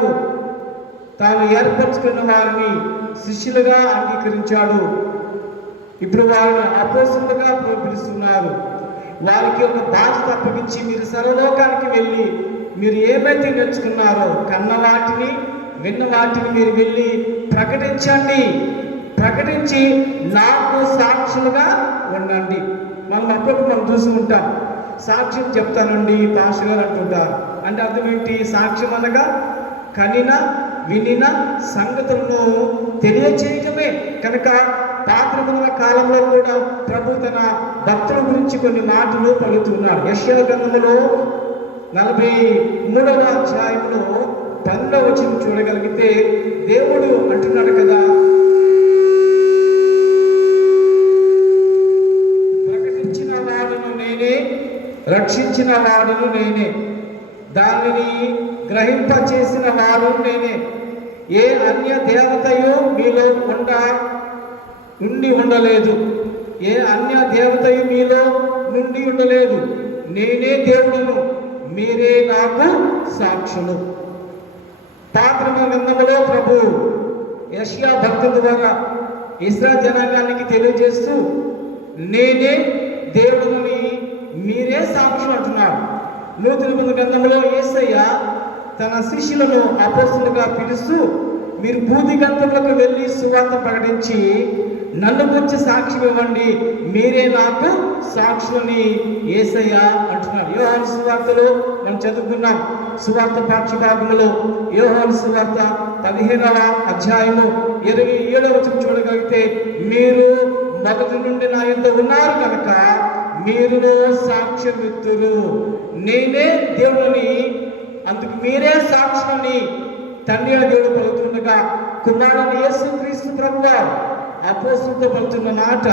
తాను ఏర్పరచుకున్న వారిని శిష్యులుగా అంగీకరించాడు. ఇప్పుడు వారిని అపోస్తలులుగా పిలుస్తున్నారు. వారికి ఒక బాధ్యత అప్పగించి మీరు సర్వలోకానికి వెళ్ళి మీరు ఏమైతే నేర్చుకున్నారో కన్న వాటిని విన్న వాటిని మీరు వెళ్ళి ప్రకటించండి, ప్రకటించి నాకు సాక్షులుగా ఉండండి. మనం అప్పుడప్పుడు మనం చూసి ఉంటాం, సాక్ష్యం చెప్తానండి పాస్టర్ గారు అంటుంటారు. అంటే అర్థం ఏంటి? సాక్ష్యం అనగా కనిన వినిన సంగతులను తెలియచేయటమే. కనుక పాత్రముల కాలంలో కూడా ప్రభు తన భక్తుల గురించి కొన్ని మాటలు పలుకుతున్నాడు. యెషయా గ్రంథంలో 43వ అధ్యాయంలో 12వ వచనం చూడగలిగితే దేవుడు అంటున్నాడు కదా, ప్రకటించిన వాడును నేనే, రక్షించిన వాడును నేనే, దానిని గ్రహింపచేసిన వారు నేనే. ఏ అన్య దేవతయు మీలో ఉండలేదు. ఏ అన్య దేవతయు మీలో నుండి ఉండలేదు. నేనే దేవుడును, మీరే నాకు సాక్షులు. పాత గ్రంథములో ప్రభు యెషయా భక్తుల ద్వారా ఇశ్రాయేలు జనాంగానికి తెలియజేస్తూ నేనే దేవుడిని, మీరే సాక్షులు అంటున్నాడు. నూతన నిబంధన గ్రంథంలో యేసయ్య తన శిష్యులను అపోస్తలుగా పిలుస్తూ మీరు భూదిగంతములకు వెళ్ళి సువార్త ప్రకటించి నన్ను గురించి సాక్ష్యం ఇవ్వండి, మీరే నాకు సాక్షులని యేసయ్య అంటున్నాడు. యోహాను సువార్తలో మనం చదువుకున్నాం. సువార్త పాఠ్యభాగంలో యోహాను సువార్త 15వ అధ్యాయము 27వ వచనం చూడగలిగితే మీరు మొదటి నుండి నా యొద్ద ఉన్నారు కనుక మీరు సాక్ష్యమిత్తురు, నేనే దేవుని, అందుకు మీరే సాక్షులని తండ్రి దేవుడు పలుకుతుండగా కుమారుని యేసుక్రీస్తు ప్రభువారు అపోస్తలులతో పలుకుతున్న మాట,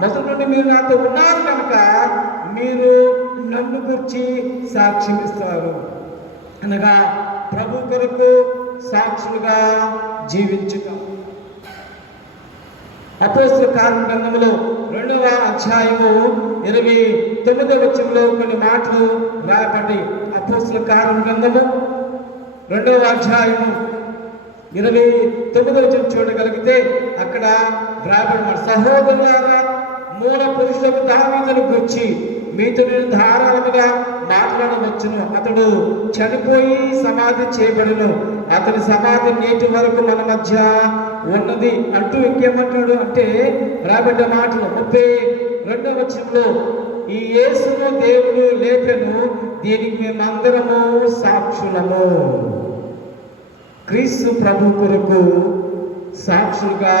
మొదటి నుండి మీరు నాతో ఉన్నారు కనుక మీరు నన్ను గురించి సాక్ష్యం ఇస్తారు అనగా ప్రభు కొరకు సాక్షులుగా జీవించుతాం. అపోస్తల కార్యముల గ్రంథములో 2వ అధ్యాయము 29వ వచనంలో కొన్ని మాటలు రాయబడ్డాయి. అపోస్తల కార్యముల గ్రంథము 2వ అధ్యాయము 29వ వచనం చూడగలిగితే అక్కడ రాయబడిన సహోదరులారా, మూల పురుషులకు దావీదును గురించి మీతో నేను ధారాళముగా మాట్లాడవచ్చును. అతడు చనిపోయి సమాధి చేయబడును, అతని సమాధి నేటి వరకు మన మధ్య ఉన్నది అంటూ ఇంకేమంటాడు అంటే రాబడ్డ మాటలు 32వ వచనంలో ఈ యేసును దేవుడు లేపెను, దీనికి మేమందరము సాక్షులము. క్రీస్తు ప్రభు కొరకు సాక్షులుగా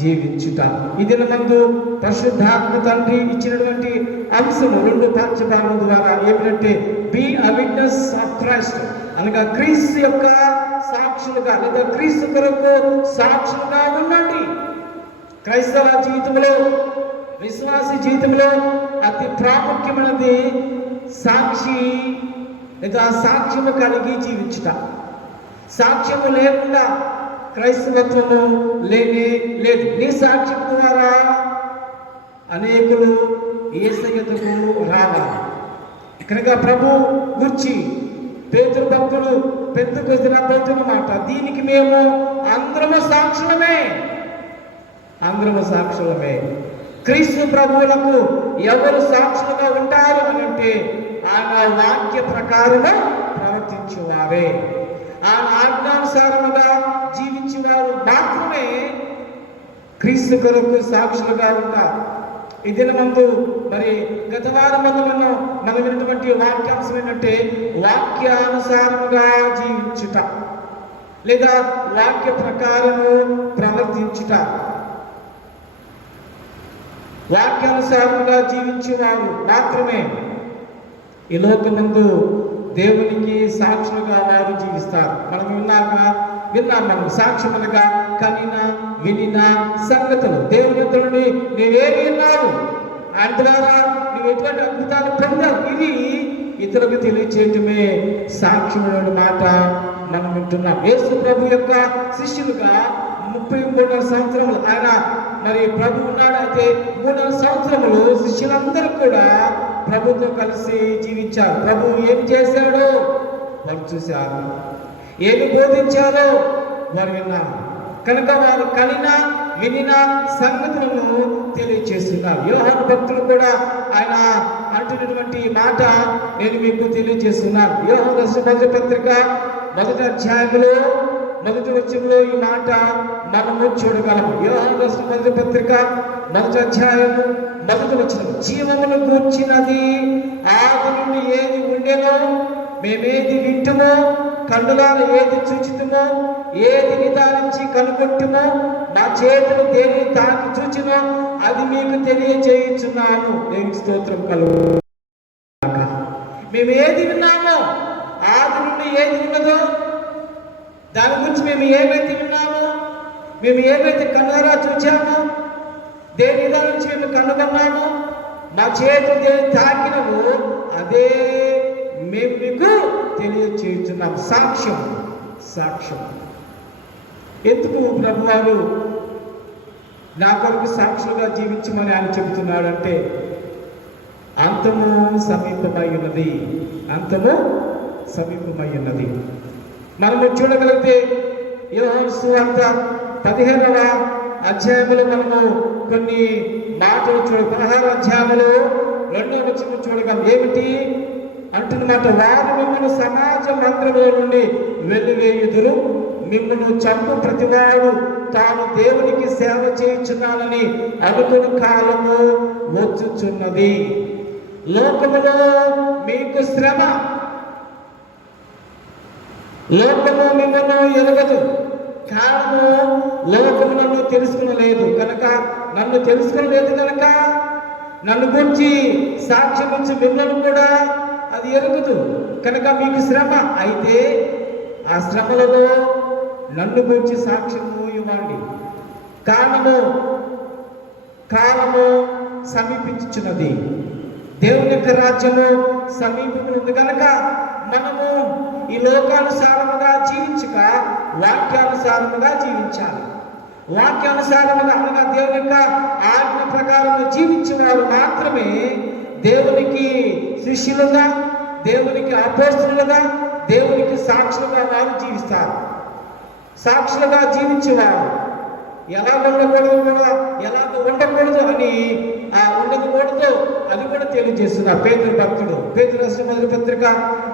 జీవించుట. ఈ దినమందు పరిశుద్ధాత్మ తండ్రి ఇచ్చినటువంటి అంశము 2 పాఠ్యభాగం ద్వారా ఏమిటంటే be a witness of Christ అనగా క్రీస్తు యొక్క సాక్షులుగా లేదా క్రీస్తు కొరకు సాక్షులుగా ఉండండి. క్రైస్తవ జీవితంలో, విశ్వాస జీవితంలో అతి ప్రాముఖ్యమైనది సాక్షి లేదా సాక్ష్యము కలిగి జీవించుట. సాక్ష్యము లేకుండా క్రైస్తవత్వము లేనే లేదు. నీ సాక్ష్యం ద్వారా అనేకులు యేసయ్యకు రావాలి కనుక ప్రభు గురించి పేతురు భక్తులు పెంతెకొస్తు రాబోతున్న మాట, దీనికి మేము అందరము సాక్షులమే. క్రీస్తు ప్రభువులకు ఎవరు సాక్షులుగా ఉంటారు అని అంటే ఆయన వాక్య ప్రకారము ప్రవర్తించేవారే, ఆయన ఆజ్ఞానుసారముగా జీవించేవారు మాత్రమే క్రీస్తు కొరకు సాక్షులుగా ఉంటారు. ఈ దినమందు మరి గత వారం మనం విన్నటువంటి వాక్యాంశం ఏంటంటే వాక్యానుసారముగా జీవించుట లేదా వాక్య ప్రకారము ప్రవర్తించుట. వాక్యానుసారముగా జీవించేవారు మాత్రమే ఈ లోకమందు దేవునికి సాక్షులుగా వారు జీవిస్తారు. మనం విన్నాం మనం సాక్ష్యం అనగా కనిన వినిన సంగతులు. దేవుని యొద్ద నుండి నీవేమి విన్నావు, ఆయన ద్వారా నువ్వు ఎటువంటి అద్భుతాలు పొందావు, ఇది ఇతరులకు తెలియచేయటమే సాక్ష్యమైన మాట మనం వింటున్నాం. యేసు ప్రభు యొక్క శిష్యులుగా 33 సంవత్సరములు ఆయన మరి ప్రభు ఉన్నాడు. అయితే 3 సంవత్సరములు శిష్యులందరూ కూడా ప్రభుతో కలిసి జీవించారు. ప్రభు ఏం చేశాడో వారు చూశారు, ఏమి బోధించారో వారు విన్నారు. కనుక వారు కలిన వినిన సంగతులను తెలియజేస్తున్నారు. యోహాను భక్తులు కూడా ఆయన అంటున్నటువంటి మాట నేను మీకు తెలియజేస్తున్నాను. యోహాను రాసిన మొదటి పత్రిక 1వ అధ్యాయంలో 1వ వచనంలో ఈ మాట మనము చూడగలము. యోహాను రాసిన మొదటి పత్రిక 1వ అధ్యాయము 1వ వచనం, జీవమును గూర్చినది ఆది నుండి ఏది ఉండెనో, మేమేది వింటుమో, కన్నులారా ఏది చూచితుమో, ఏది నిదానించి కనుగొట్టుమో, నా చేతులు దేనిని తాకి చూచినో అది మీకు తెలియజేయుచున్నాను. దేవునికి స్తోత్రం కలుగుగాక. మేము ఏది విన్నామో, ఆది నుండి ఏది ఉన్నదో దాని గురించి మేము ఏమైతే విన్నామో, మేము ఏమైతే కన్నారా చూచామో, దేని దాని నుంచి మేము కనుగొన్నామో, మా చేతులు దేని తాకినవో అదే మేము మీకు తెలియచేస్తున్నాం. సాక్ష్యం. ఎందుకు ప్రభువారు నా కొరకు సాక్షులుగా జీవించమని ఆయన చెబుతున్నాడంటే, అంతము సమీపమై ఉన్నది. మనము చూడగలిగితే యోహాను సువార్త 15వ అధ్యాయంలో మనము కొన్ని మాటలు 16వ అధ్యాయంలో 2వ వచనం చూడగలం. ఏమిటి అంటున్నమాట? వారు మిమ్మల్ని సమాజ మందిరముల నుండి వెలివేయుదురు, మిమ్మల్ని చంపు ప్రతివాడు తాను దేవునికి సేవ చేయుచున్నానని అనుకుని కాలము వచ్చుచున్నది. లోకములో మీకు శ్రమ, లోకము మిమ్మల్ని ఎరగదు. కారణము లోకము నన్ను తెలుసుకునలేదు కనుక, నన్ను గురించి సాక్ష్యం ఇచ్చి మిమ్మల్ని కూడా అది ఎరుగుదు కనుక మీకు శ్రమ. అయితే ఆ శ్రమలలో నన్ను గురించి సాక్ష్యము ఇవ్వండి. కాలము సమీపించుచున్నది, దేవుని యొక్క రాజ్యము సమీపంలో ఉంది కనుక మనము ఈ లోకానుసారముగా జీవించక వాక్యానుసారముగా జీవించాలి. వాక్యానుసారముగా అనగా దేవుని యొక్క ఆజ్ఞ ప్రకారం జీవించేవారు మాత్రమే దేవునికి శిష్యులుగా, దేవునికి అపోస్తలులుగా, దేవునికి సాక్షులుగా వారు జీవిస్తారు. సాక్షులుగా జీవించేవారు ఎలా ఉండకూడదు అని ఉండకూడదు అది కూడా తెలియజేస్తున్నారు పేతురు భక్తుడు. పేతురు రాసిన మొదటి పత్రిక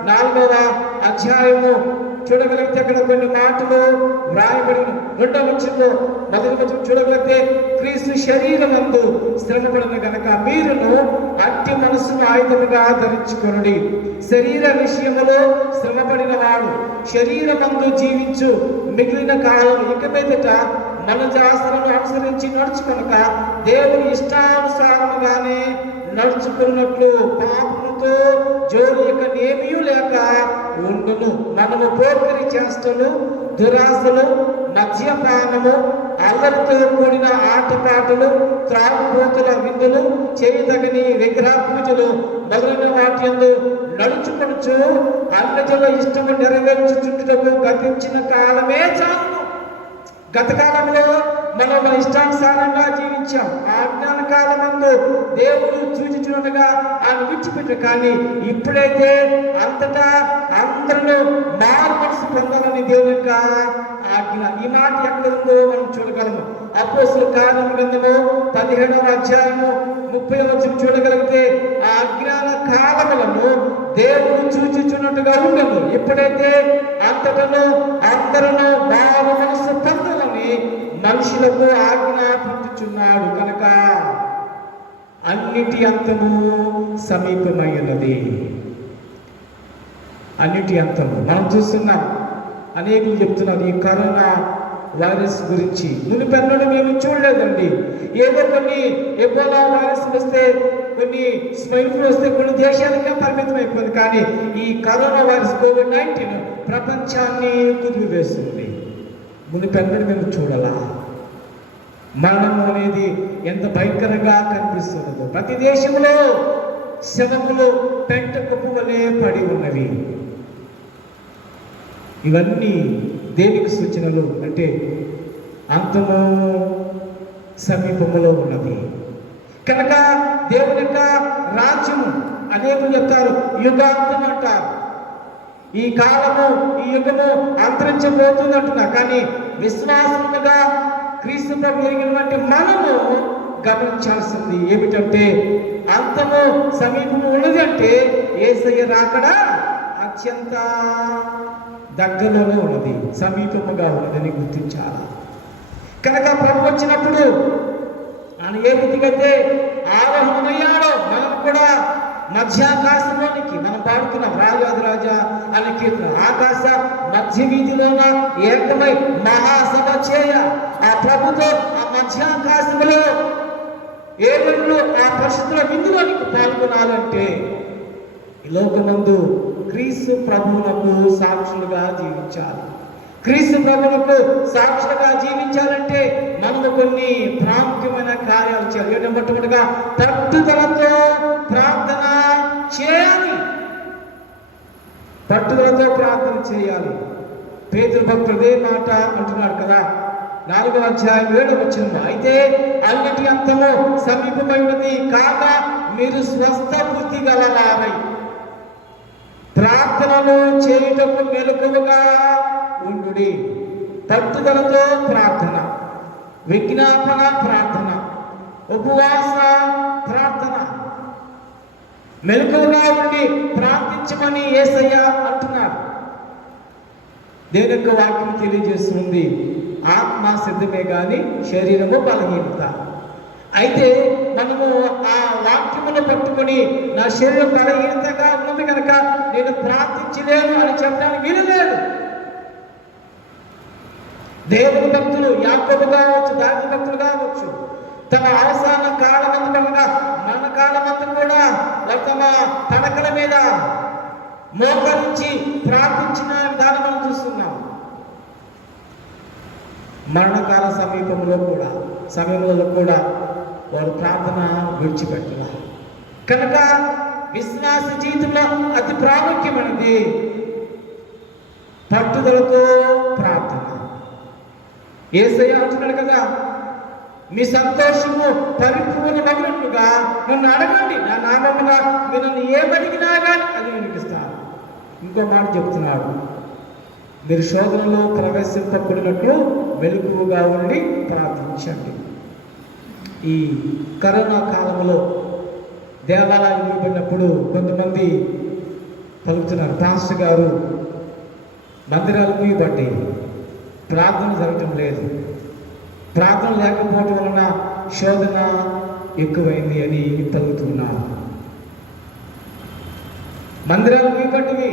4వ అధ్యాయము చూడగలిగితే అక్కడ కొన్ని మాటలు వ్రాయబడిన 2వ వచనంలో మొదటి వచనం చూడగలిగితే, క్రీస్తు శరీరమందు శ్రమపడిన గనక మీరును అట్టి మనసును ఆయుధముగా ధరించుకొనుడి. శరీర విషయములో శ్రమపడిన వాడు శరీరమందు జీవించు మిగిలిన కాలం ఇక మీదట మన శాస్త్రాలను అనుసరించి నడుచుకొనక దేవుని ఇష్టానుసారముగానే నడుచుకున్నట్లు పాపముతో జోలియకనేమీ లేక ఉండును. మనము పోకిరి చేష్టలు, దురాశలు, మద్యపానము, అల్లరితో కూడిన ఆటపాటలు, త్రాగుబోతుల విందులు, చేయదగని విగ్రహ పూజలు మొదలైన వాటి యందు నడుచుకొనుచు అన్యజనుల ఇష్టము నెరవేర్చుచుటకు గతించిన కాలమే చాలు. గత కాలంలో మనం మన ఇష్టానుసారంగా జీవించాం. ఆ అజ్ఞాన కాలమందు దేవుడు సూచించుగా ఆయన విడిచిపెట్టారు. కానీ ఇప్పుడైతే అంతటా అందరూ మారు మనసు పొందాలని దేవుని యొక్క ఆజ్ఞ. ఈ మాట ఎక్కడ ఉందో మనం చూడగలము. అపోస్తలుల కార్యముల గ్రంథము 17వ అధ్యాయము 30వ వచనం చూడగలిగితే ఆ అజ్ఞాన కాలములను దేవుడు సూచించున్నట్టుగా ఉండదు. ఎప్పుడైతే అంతటను అందరూ మారు మనసు పొందాలని మనుషులకు ఆజ్ఞాపించుచున్నాడు కనుక అన్నిటి అంతము సమీపమైనది. అన్నిటి అంతము మనం చూస్తున్నాం. అనేకులు చెప్తున్నారు ఈ కరోనా వైరస్ గురించి. మునిపెన్నడూ మేము చూడలేదండి. ఏదో కొన్ని ఎబోలా వైరస్ వస్తే, కొన్ని స్వైన్ ఫ్లూ వస్తే కొన్ని దేశాలకే పరిమితం అయిపోయింది. కానీ ఈ కరోనా వైరస్ COVID-19 ప్రపంచాన్ని కుదిరివేస్తుంది. మునిపెన్నడూ మేము చూడాలా. మరణం అనేది ఎంత భయంకరంగా కనిపిస్తున్నదో. ప్రతి దేశంలో శవములు పెంట కుప్ప వలె పడి ఉన్నవి. ఇవన్నీ దేనికి సూచనలు అంటే అంతము సమీపములో ఉన్నది కనుక దేవుని యొక్క రాజ్యము అనేకులు చెప్తారు యుగాంతం అంటారు. ఈ కాలము, ఈ యుగము అంతరించబోతుంది అంటున్నారు. కానీ విశ్వాసముగా క్రీస్తు ప్రభు ఎరిగినటువంటి మనము గమనించాల్సింది ఏమిటంటే అంతము సమీపము ఉన్నది అంటే యేసయ్య రాకడా అత్యంత దగ్గరలోనే ఉన్నది, సమీపముగా ఉన్నదని గుర్తించాలి. కనుక ప్రభు వచ్చినప్పుడు ఆయన ఏ రీతికైతే ఆరోహణమయ్యాడో మనం కూడా మధ్యాకాశంలోనికి మనం పాడుతున్నాం రాజాదిరాజా అనే కీర్తన. ఆకాశ మధ్య వీధిలోన ఏకమై మహాసభ చేయ ఆ ప్రభుతో ఆ మధ్యాకాశంలో ఏడులో ఆ పరిశుద్ధుల విందులోనికి పాల్గొనాలంటే ఈ లోకమందు క్రీస్తు ప్రభువులకు సాక్షులుగా జీవించాలి. క్రీస్తు ప్రభువుకు సాక్షులుగా జీవించాలంటే మనము కొన్ని ప్రాముఖ్యమైన కార్యాలు చేయాలి. మొట్టమొదటిగా పట్టుదలతో ప్రార్థన చేయాలి. పట్టుదలతో ప్రార్థన చేయాలి. పేతురు భక్తుడు అదే మాట అంటున్నాడు కదా, 4వ అధ్యాయం 7వ వచనం, అయితే అన్నిటి అంతము సమీపమైనది కాగా మీరు స్వస్థ బుద్ధి గలవారై ప్రార్థనలు చేయుటకు మెలకువగా ఉండుడి. పట్టుదలతో ప్రార్థన, విజ్ఞాపన ప్రార్థన, ఉపవాస ప్రార్థన, మెలకువగా ఉండి ప్రార్థించమని యేసయ్య అంటున్నారు. దేవుని యొక్క వాక్యం తెలియజేస్తుంది, ఆత్మ సిద్ధమే కానీ శరీరము బలహీనత. అయితే మనము ఆ వాక్యమును పట్టుకొని నా శరీరం బలహీనతగా ఉన్నది కనుక నేను ప్రార్థించలేను అని చెప్పడానికి వీలులేదు. దేవుని భక్తులు యాకోబు కావచ్చు, దాని భక్తులు కావచ్చు, తమ అవసాన కాలమందు కనుక మన కాలమందు కూడా తమ పడకల మీద మోకరించి ప్రార్థించిన దాన్ని మనం చూస్తున్నాం. మరణకాల సమయంలో కూడా వారు ప్రార్థన విడిచిపెట్టారు. కనుక విశ్వాస జీవితంలో అతి ప్రాముఖ్యమైనది పట్టుదలతో ప్రార్థన. యేసయ్య అంటున్నాడు కదా, మీ సంతోషము పరిపూర్ణమగినట్లుగా నన్ను అడగండి, నా నామమున మీరు నన్ను ఏమడిగినా కానీ అది మీకు ఇస్తాను. ఇంకో మాట చెప్తున్నాడు, మీరు శోధనలో ప్రవేశింపబడినట్లు మెలకువగా ఉండి ప్రార్థించండి. ఈ కరోనా కాలంలో దేవాలయాలు మూయబడినప్పుడు కొంతమంది పలుకుతున్నారు, పాస్టర్ గారు మందిరాలు మూయబడ్డాయి, ప్రార్థన జరగటం లేదు, ప్రార్థన లేకపోవటం వలన శోధన ఎక్కువైంది అని పలుకుతున్నారు. మందిరాలు మూయబడ్డవి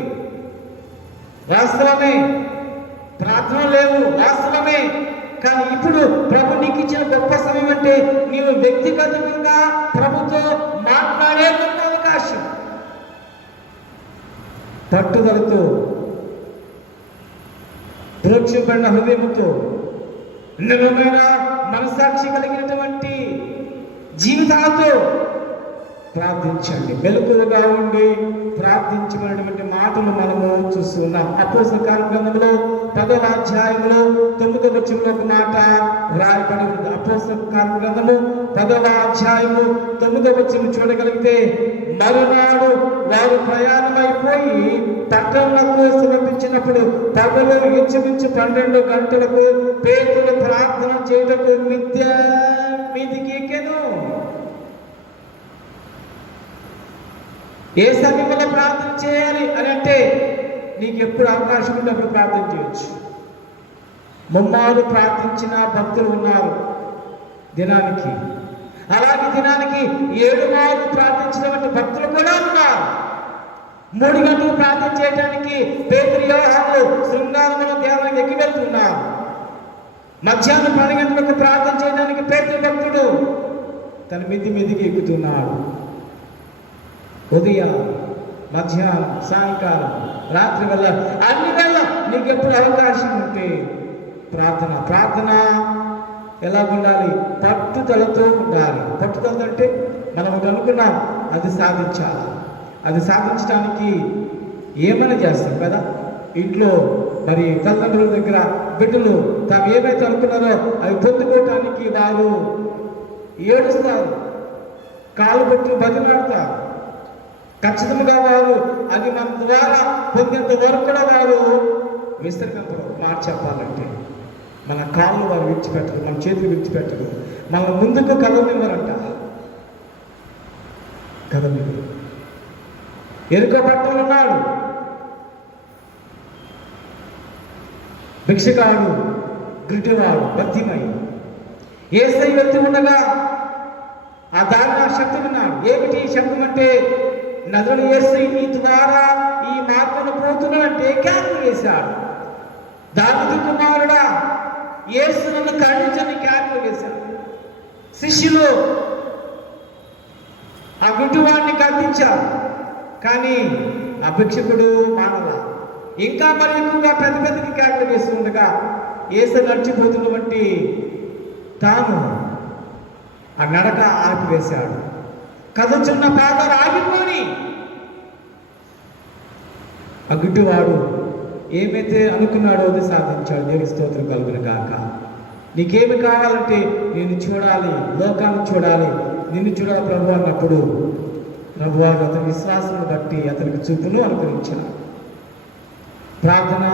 వాస్తవమే, ప్రార్థన లేవు వాస్తవమే. కానీ ఇప్పుడు ప్రభు నీకు ఇచ్చిన గొప్ప సమయం అంటే నీవు వ్యక్తిగతంగా ప్రభుతో మాట్లాడే గొప్ప అవకాశం. పట్టుదలతో, ప్రోక్షపడిన హృదయంతో, నిజమైన మనసాక్షి కలిగినటువంటి జీవితాలతో ప్రార్థించండి. మెలకువగా ఉండి ప్రార్థించబడినటువంటి మాటలు మనము చూస్తున్నాం. అపోస్తల గ్రంథంలో 10వ అధ్యాయంలో 9వ వచనంలో ఒక మాట వ్రాయబడి ఉంది. అపోస్తల గ్రంథము 10వ అధ్యాయము 9వ వచనం చూడగలిగితే, మరునాడు వారు ప్రయాణమైపోయి పట్టణంలో సమర్పించినప్పుడు పగలు ఇంచుమించు 12 గంటలకు పేతురు ప్రార్థన చేయటకు మిథ్య మీదికి ఎక్కెను. ఏ సమయంలో ప్రార్థన చేయాలి అని అంటే నీకు ఎప్పుడు అవకాశం ఉంటే అప్పుడు ప్రార్థన చేయొచ్చు. ముమ్మారు ప్రార్థించిన భక్తులు ఉన్నారు దినానికి. అలాగే దినానికి 7 మార్లు ప్రార్థించినటువంటి భక్తులు కూడా ఉన్నారు. 3 గంటలు ప్రార్థన చేయడానికి పేతురు యోహాను శృంగారములో దేవాలయం ఎక్కి వెళ్తున్నారు. మధ్యాహ్నం 12 గంటలకు ప్రార్థన చేయడానికి పేతురు భక్తుడు తన మీదికి ఎక్కుతున్నాడు. ఉదయం, మధ్యాహ్నం, సాయంకాలం, రాత్రి వల్ల అన్ని వల్ల నీకు ఎప్పుడు అవకాశం ఉంటే ప్రార్థన ఎలా ఉండాలి? పట్టుదలతో ఉండాలి. పట్టుదలతో అంటే మనం అనుకున్నాం అది సాధించాలి. అది సాధించడానికి ఏమైనా చేస్తాం కదా. ఇంట్లో మరి తల్లిదండ్రుల దగ్గర బిడ్డలు తాము ఏమైతే అనుకున్నారో అవి పొందుకోవటానికి వారు ఏడుస్తారు, కాలు పెట్టి బతిలాడతారు. ఖచ్చితంగా వారు అది మన ద్వారా పొందేంత వరకు కూడా వారు విస్తరించారు. మాట చెప్పాలంటే మన కాళ్ళు వారు విడిచిపెట్టరు, మన చేతులు విడిచిపెట్టరు, మన ముందుకు కదలనివ్వరంట. కదలనివ్వరు. ఎరుక బట్టలు ఉన్నాడు భిక్షగాడు, గ్రిటివాడు, బద్ధిమై యేసయ్య వెళ్తూ ఉండగా ఆ దారిలో శబ్దం విన్నాడు. ఏమిటి శబ్దం అంటే, నదులు యేసయ్య నీ ద్వారా ఈ మార్గంలో పోతున్నాడంటే కేకలు వేశాడు. దావీదు కుమారుడా యేసు నన్ను ఖండించని కేకలు వేశాడు. శిష్యులు ఆ గుడ్డివాడిని ఖండించారు, కానీ ఆ భిక్షకుడు మానవ ఇంకా మరి ఎక్కువగా పెద్ద పెద్దకి కేకలు వేస్తుండగా ఏస నడిచిపోతున్నటువంటి తాను ఆ నడక ఆపివేశాడు. కదుచున్న పాదాలు ఆగిపోని ఆ గుడ్డివాడు ఏమైతే అనుకున్నాడో అది సాధించాడు. దేవుని స్తోత్రం కలుగును గాక. నీకేమి కావాలంటే నేను చూడాలి, లోకాన్ని చూడాలి, నిన్ను చూడాలి ప్రభు అన్నప్పుడు ప్రభువారు అతని విశ్వాసాన్ని బట్టి అతనికి చూపును అనుగ్రహించాడు. ప్రార్థన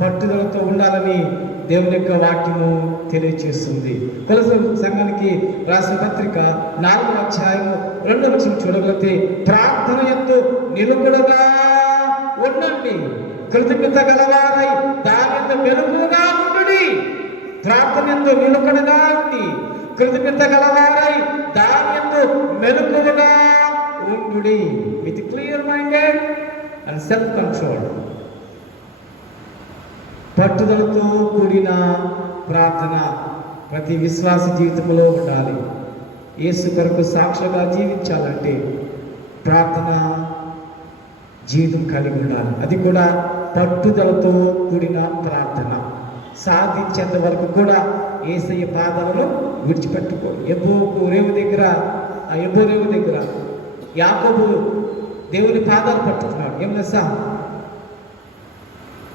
పట్టుదలతో ఉండాలని దేవుని యొక్క వాక్యము తెలియజేస్తుంది. కొలసీ సంఘానికి రాసిన పత్రిక 4వ అధ్యాయము 2వ వచనం చూడగలిగితే, ప్రార్థన యందు నిలుపుడుగా ఉండండి, కృతజ్ఞత గలవారై దాని యందు మెలకువగా ఉండుడి. ప్రార్థన యందు నిలుపుడుగా ఉండి కృతజ్ఞత గలవారై దాని యందు మెలకువగా ఉండుడి. With clear minded and self control. పట్టుదలతో కూడిన ప్రార్థన ప్రతి విశ్వాస జీవితంలో ఉండాలి. యేసు కొరకు సాక్షిగా జీవించాలంటే ప్రార్థన జీవితం కలిగి ఉండాలి. అది కూడా పట్టుదలతో కూడిన ప్రార్థన. సాధించేంత వరకు కూడా యేసయ్య పాదాలను విడిచిపెట్టుకో. ఎబ్బో రేవు దగ్గర యాకోబు దేవుని పాదాలు పట్టుకున్నాడు. ఏం తెలుసా?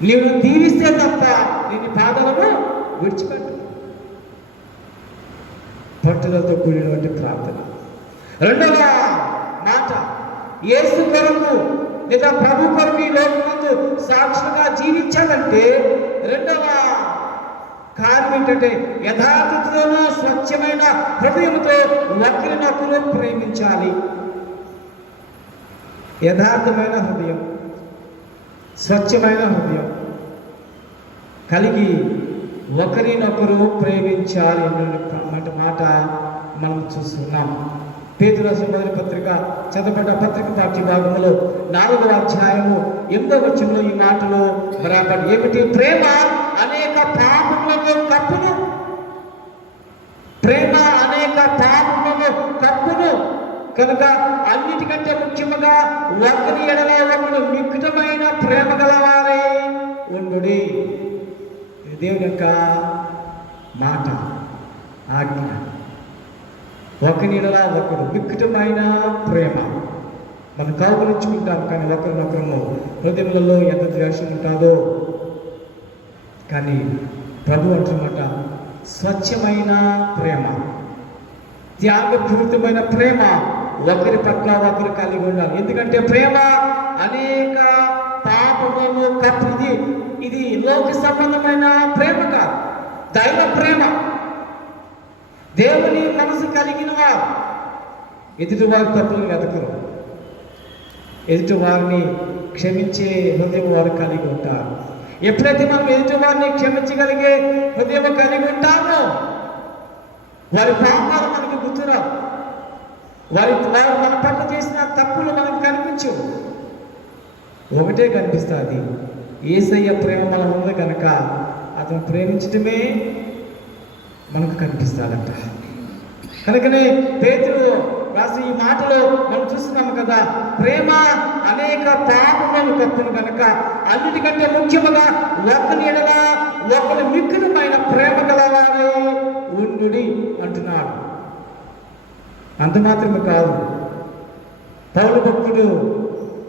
నీవు దీవిస్తే తప్ప నేను పాదాలను విడిచిపెట్టు. పట్టుదలతో కూడినటువంటి ప్రార్థన. రెండవ మాట, యేసు కొరకు లేదా ప్రభు కొరకు ఈ లోకమందు సాక్షిగా జీవించాలంటే రెండవ కార్యం ఏంటంటే యథార్థతలోనూ స్వచ్ఛమైన హృదయంతో ఒకరినొకరు ప్రేమించాలి. యథార్థమైన హృదయం, స్వచ్ఛమైన హృదయం కలిగి ఒకరినొకరు ప్రేమించాలి అనే మాట మనం చూస్తున్నాం. పేతురు రాసిన మొదటి పత్రిక చదవబడ్డ పత్రిక పాఠ్య భాగంలో 4వ అధ్యాయము 8వ వచనంలో ఈ మాటలు బరాబర్ ఏమిటి? ప్రేమ అనేక పాపములను కప్పును. ప్రేమ అనేక పాపములను కప్పును. కనుక అన్నిటికంటే ముఖ్యముగా ఒకరి ఎడల ఒకరు మిక్కుటమైన ప్రేమ గలవారే ఉండుడి. దేవుని యొక్క మాట, ఆజ్ఞ. ఒకరి ఎడల ఒకరు మిక్కుటమైన ప్రేమ. మనం కౌగులించుకుంటాం, కానీ ఒకరినొకరము హృదయములలో ఎంత ద్వేషం ఉంటుందో. కానీ ప్రభు అంటున్నమాట స్వచ్ఛమైన ప్రేమ, త్యాగపూరితమైన ప్రేమ ఒకరి పట్ల ఒకరు కలిగి ఉండాలి. ఎందుకంటే ప్రేమ అనేక పాపములను కప్పిది. ఇది లోక సంబంధమైన ప్రేమ కాదు, దైవ ప్రేమ. దేవుని మనసు కలిగిన వారు ఎదుటివారి తప్పులు వెతకరు, ఎదుటివారిని క్షమించే హృదయం వారు కలిగి ఉంటారు. ఎప్పుడైతే మనం ఎదుటివారిని క్షమించగలిగే హృదయం కలిగి ఉంటామో వారి పాపాలు మనకు గుర్తురావు, వారు మన పట్ల చేసిన తప్పులు మనకు కనిపించవు. ఒకటే కనిపిస్తుంది, యేసయ్య ప్రేమ మన ఉంది కనుక అతను ప్రేమించడమే మనకు కనిపిస్తాడంట. కనుకనే పేతురు రాసి ఈ మాటలో మనం చూస్తున్నాము కదా, ప్రేమ అనేక పాపములను కప్పును కనుక అన్నిటికంటే ముఖ్యముగా ఒకరి ఎడల ఒకరి మిక్కుటమైన ప్రేమ గలవారే ఉండుడి అంటున్నాడు. అంత మాత్రమే కాదు, పౌలు భక్తుడు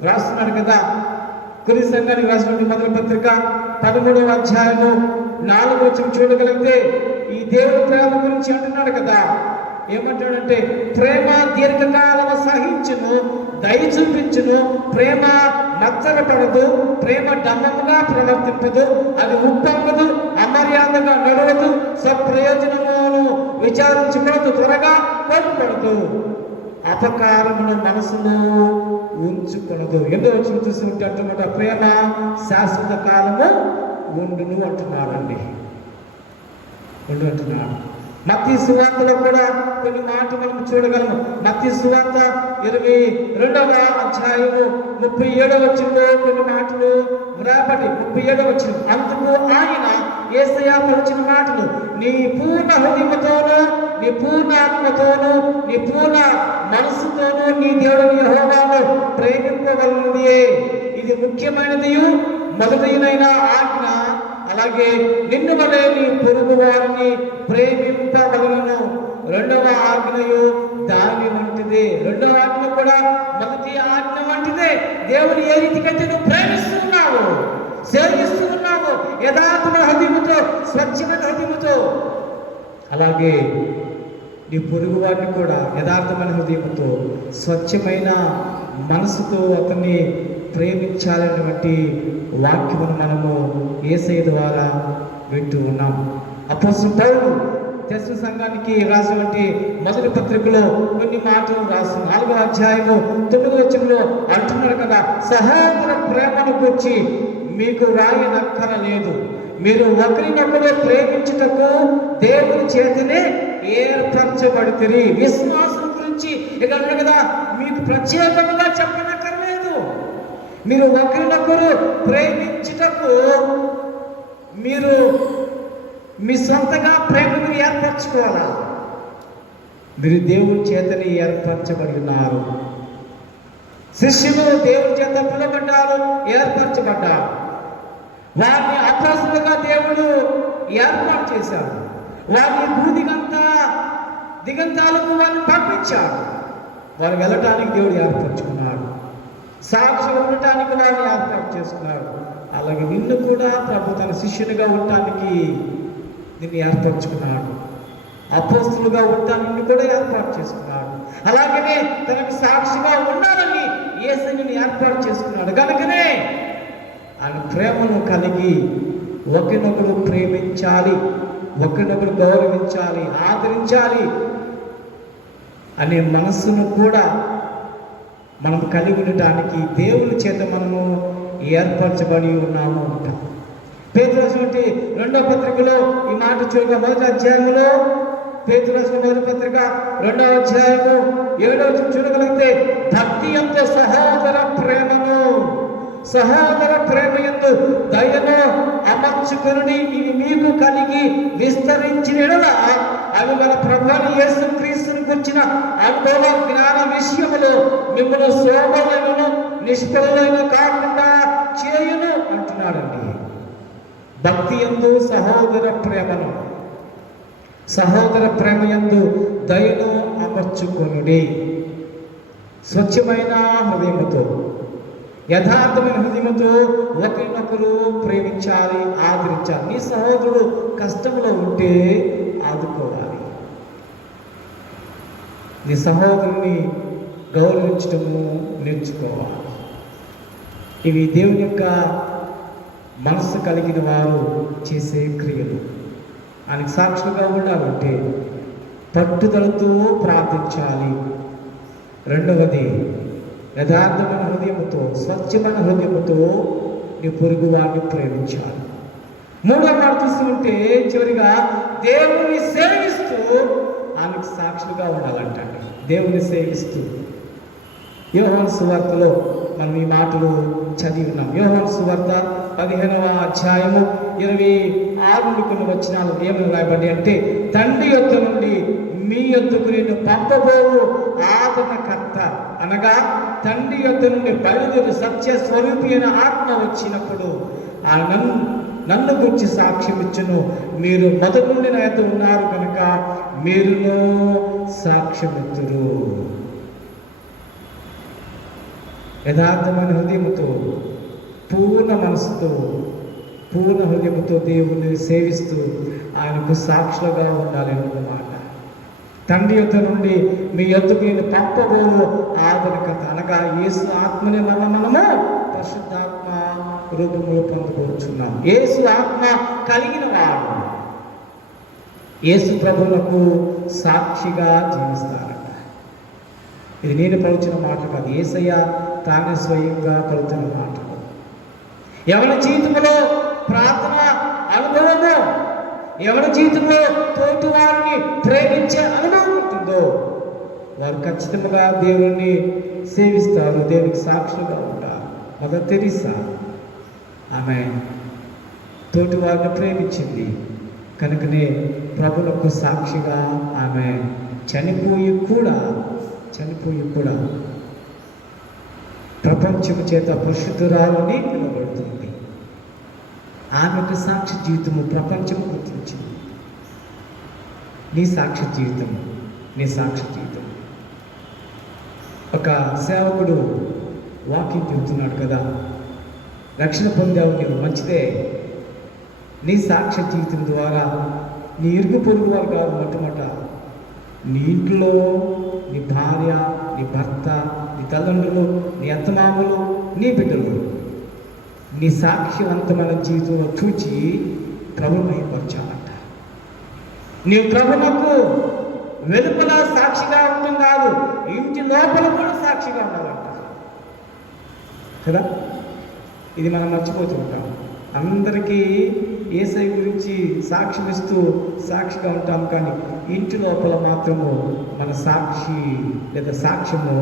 రాస్తున్నాడు కదా, కొరింథీ సంఘానికి రాసినటువంటి మొదటి పత్రిక 13వ అధ్యాయము 4వ వచనం చూడగలిగితే ఈ దేవుని ప్రేమ గురించి అంటున్నాడు కదా. ఏమంటాడంటే, ప్రేమ దీర్ఘకాలము సహించును, దయ చూపించును, ప్రేమ మచ్చరపడదు, ప్రేమ డంబముగా ప్రవర్తింపదు, అది ఉప్పొంగదు, అమర్యాదగా నడవదు, స్వప్రయోజనమును విచారించకూడదు, త్వరగా కోపపడదు, అపకారమును మనసును ఉంచుకొనదు. ఎంతో వచ్చి చూస్తుంటే అంటున్నమాట, ప్రేమ శాశ్వత కాలము ఉండును అంటున్నాడండి, ఉండు అంటున్నాడు. మత్తయి సువార్తలో కూడా కొన్ని మాటలు మనం చూడగలము. మత్తయి సువార్త 22వ అధ్యాయము 37వ వచనంలో కొన్ని మాటలు వ్రాయబడి 37వ వచనం, అందుకు ఆయన యేసయ్య పలికిన మాటలు, నీ పూర్ణ హృదయముతోను, నీ పూర్ణ ఆత్మతోను, నీ పూర్ణ మనసుతోను నీ దేవుని యెహోవాను ప్రేమింపవలనది. ఇది ముఖ్యమైనది, మొదటైన ఆజ్ఞ. అలాగే నిన్ను వలె నీ పొరుగు వారిని ప్రేమింపవలెను. రెండవ ఆజ్ఞయు దాని వంటిదే. రెండవ ఆజ్ఞ కూడా మొదటి ఆజ్ఞ వంటిదే. దేవుని ఏ రీతికైతే నువ్వు ప్రేమిస్తూ ఉన్నావు, సేవిస్తూ ఉన్నావు యథార్థమైన హృదయముతో, స్వచ్ఛమైన హృదయముతో, అలాగే నీ పొరుగు వారిని కూడా యథార్థమైన హృదయముతో, స్వచ్ఛమైన మనసుతో అతన్ని ప్రేమించాలనేటువంటి వాక్యమును మనము యేసయ్య ద్వారా వింటూ ఉన్నాం. అపోస్తలుడు పౌలు తెస్సలోనిక సంఘానికి రాసినటువంటి మొదటి పత్రికలో కొన్ని మాటలు రాసిన 4వ అధ్యాయము 9వ వచనంలో అంటున్నాడు కదా, సహోదర ప్రేమను గురించి మీకు రాయనక్కరలేదు, మీరు ఒకరినొకరు ప్రేమించుటకు దేవుని చేతనే ఏర్పరచబడితిరి. విశ్వాసం గురించి ఇక అన్నాడు కదా, మీకు ప్రత్యేకంగా చెప్పనక్కర్లేదు. మీరు ఒకరినొకరు ప్రేమించుటకు మీరు మీ సొంతగా ప్రేమ మీరు ఏర్పరచుకోవాలా. మీరు దేవుని చేతనే ఏర్పరచబడి ఉన్నారు. శిష్యులు దేవుని చేత పిలువబడ్డారు, ఏర్పరచబడ్డారు. వారిని అపోస్తలులుగా దేవుడు ఏర్పాటు చేశాడు. వారిని దిగంతాలకు వారిని పంపించాడు. వారు వెళ్ళటానికి దేవుడు ఏర్పరచుకున్నాడు. సాక్షులు ఉండటానికి వారిని ఏర్పాటు చేసుకున్నాడు. అలాగే నిన్ను కూడా ప్రభు తన శిష్యునిగా ఉండటానికి నిన్ను ఏర్పరచుకున్నాడు. అపోస్తలుగా ఉండటానికి నిన్ను కూడా ఏర్పాటు చేసుకున్నాడు. అలాగనే తనకు సాక్షిగా ఉండాలని యేసుని ఏర్పాటు చేసుకున్నాడు. కనుకనే ఆయన ప్రేమను కలిగి ఒకరినొకరు ప్రేమించాలి, ఒకరినొకరు గౌరవించాలి, ఆదరించాలి అనే మనస్సును కూడా మనం కలిగి ఉండటానికి దేవుని చేత మనము ఏర్పరచబడి ఉన్నాము అంటాం. పేతురు రాసిన 2వ పత్రికలో ఈ మాట చూడగా 1వ అధ్యాయంలో, పేతురు రాసిన 1వ పత్రిక 2వ అధ్యాయము 7వ వచనం చూడగలిగితే, భక్తి యందు సహోదర ప్రేమ యందు దయను అమర్చుకొనుడి, ఇవి మీకు కలిగి విస్తరించిన యెడల అవి మన ప్రభువైన యేసుక్రీస్తును గురించిన అనుభవ జ్ఞాన విషయములో మిమ్మల్ని సోమరులను నిష్ఫలులైన కాకుండా చేయును అంటున్నాడండి. భక్తి యందు సహోదర ప్రేమ యందు దయను అమర్చుకొనుడి. స్వచ్ఛమైన హృదయముతో, యథార్థమైన హృదయముతో ఒకరినొకరు ప్రేమించాలి, ఆదరించాలి. నీ సహోదరుడు కష్టంలో ఉంటే ఆదుకోవాలి. నీ సహోదరుని గౌరవించటము నేర్చుకోవాలి. ఇవి దేవుని యొక్క మనస్సు కలిగిన వారు చేసే క్రియలు. ఆయనకు సాక్షులుగా ఉండాలంటే పట్టుదలతో ప్రార్థించాలి. రెండవది, యథార్థమైన హృదయముతో, స్వచ్ఛమైన హృదయముతో నీ పొరుగు వారిని ప్రేమించాలి. మూడవ మాట చూస్తుంటే చివరిగా దేవుని సేవిస్తూ ఆయనకు సాక్షులుగా ఉండాలంటండి. దేవుని సేవిస్తూ యోహాను సువార్తలో మనం ఈ మాటలు చదివి ఉన్నాం. యోహాను సువార్త 15వ అధ్యాయము 26 నుండి కొన్ని వచనాలు ఏమని రాయబడి అంటే, తండ్రి యొద్ద నుండి మీ యొద్దకు నేను పంపబోవు ఆదరణకర్త, అనగా తండ్రి యొద్ద నుండి బయలుదేరి సత్య స్వరూపి అయిన ఆత్మ వచ్చినప్పుడు నన్ను గురించి సాక్ష్యం ఇచ్చును. మీరు మొదటి నుండి నా యొద్ద ఉన్నారు కనుక మీరును సాక్ష్యమిత్తురు. యథార్థమైన హృదయముతో, పూర్ణ మనసుతో, పూర్ణ హృదయముతో దేవుని సేవిస్తూ ఆయనకు సాక్షులుగా ఉండాలి అన్నమాట. తండ్రి యొద్ద నుండి మీ యొద్దకు నేను పంపబోవు ఆదరణకర్త, అనగా యేసు ఆత్మని మనము పరిశుద్ధాత్మ రూపంలో పొందుకోవచ్చున్నాం. యేసు ఆత్మ కలిగిన వాడు యేసు ప్రభువులకు సాక్షిగా జీవిస్తారట. ఇది నేను పలుచిన మాట కాదు, యేసయ్య తానే స్వయంగా పలుతున్న మాట. ఎవరి జీవితంలో ప్రార్థన అనుభవము, ఎవరి జీవితంలో తోటి వారిని ప్రేమించే అనుభవం ఉంటుందో వారు ఖచ్చితంగా దేవుణ్ణి సేవిస్తారు, దేవునికి సాక్షులుగా ఉంటారు. మదర్ తెరీసా ఆమె తోటి వారిని ప్రేమించింది కనుకనే ప్రభువులకు సాక్షిగా ఆమె చనిపోయి కూడా ప్రపంచము చేత పరిశుద్ధురాలని పిలువబడుతుంది. ఆమె యొక్క సాక్షి జీవితము ప్రపంచం గుర్తించింది. నీ సాక్షి జీవితం, నీ సాక్షి జీవితం. ఒక సేవకుడు వాకింగ్ చెబుతున్నాడు కదా, రక్షణ పొందావు నీవు, మంచిదే. నీ సాక్ష్య జీవితం ద్వారా నీ ఇరుగు పొరుగు వారు కాదు, మొట్టమొదట నీ ఇంట్లో నీ భార్య, నీ భర్త, నీ తల్లిదండ్రులు, నీ అత్తమామలు, నీ బిడ్డలు నీ సాక్ష్యవంతమైన జీవితంలో చూచి ప్రభువు మహిమపరచాలంట. నీవు ప్రభువుకు వెలుపల సాక్షిగా ఉండడం కాదు, ఇంటి లోపల కూడా సాక్షిగా ఉండాలంట కదా. ఇది మనం మర్చిపోతుంటాం. అందరికీ యేసయ్య గురించి సాక్ష్యం ఇస్తూ సాక్షిగా ఉంటాం, కానీ ఇంటి లోపల మాత్రము మన సాక్షి లేదా సాక్ష్యము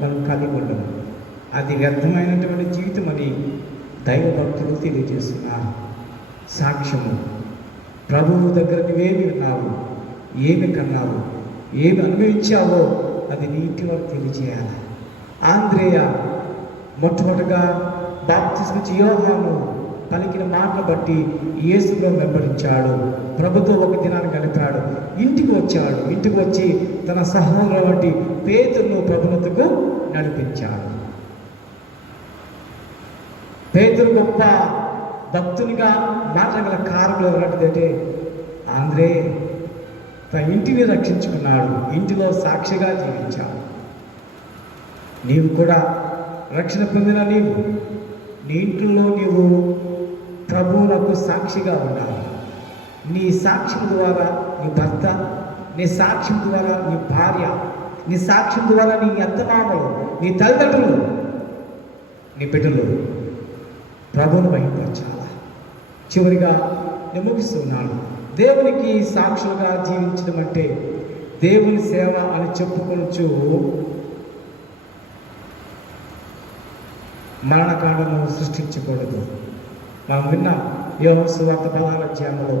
మనం కలిగి ఉండము. అది వ్యర్థమైనటువంటి జీవితం అని దైవ భక్తులు తెలియజేస్తున్నారు. సాక్ష్యము ప్రభువు దగ్గర నువ్వేమి విన్నావు, ఏమి కన్నావు, ఏమి అనుభవించావో అది నీ ఇంటి వరకు తెలియజేయాలి. ఆంద్రేయ మొట్టమొదటిగా బాప్తిస్మ ఇచ్చి యోహాను పలికిన మాటను బట్టి యేసులో వెంబడించాడు. ప్రభుతో ఒక దినాన్ని గడిపాడు. ఇంటికి వచ్చాడు. ఇంటికి వచ్చి తన సహోదరు వంటి పేతురును ప్రభునతుకు నడిపించాడు. పేతురు గొప్ప భక్తునిగా మాట్లాడగల కారణం ఎవరంటే ఆంద్రే తన ఇంటిని రక్షించుకున్నాడు, ఇంటిలో సాక్షిగా జీవించాడు. నీవు కూడా రక్షణ పొందిన నీవు నీ ఇంట్లో నీవు ప్రభువులకు సాక్షిగా ఉండాలి. నీ సాక్ష్యం ద్వారా నీ భర్త, నీ సాక్ష్యం ద్వారా నీ భార్య, నీ సాక్ష్యం ద్వారా నీ అత్తమామలు, నీ తల్లిదండ్రులు, నీ బిడ్డలు ప్రభువును మహిమపరచాలి. చివరిగా నేను ముగిస్తున్నాను. దేవునికి సాక్షులుగా జీవించడం అంటే దేవుని సేవ అని చెప్పుకొనొచ్చు మరణకాండము సృష్టించకూడదు. మనం విన్నాం యోహాను సువార్త 16వ అధ్యాయంలో,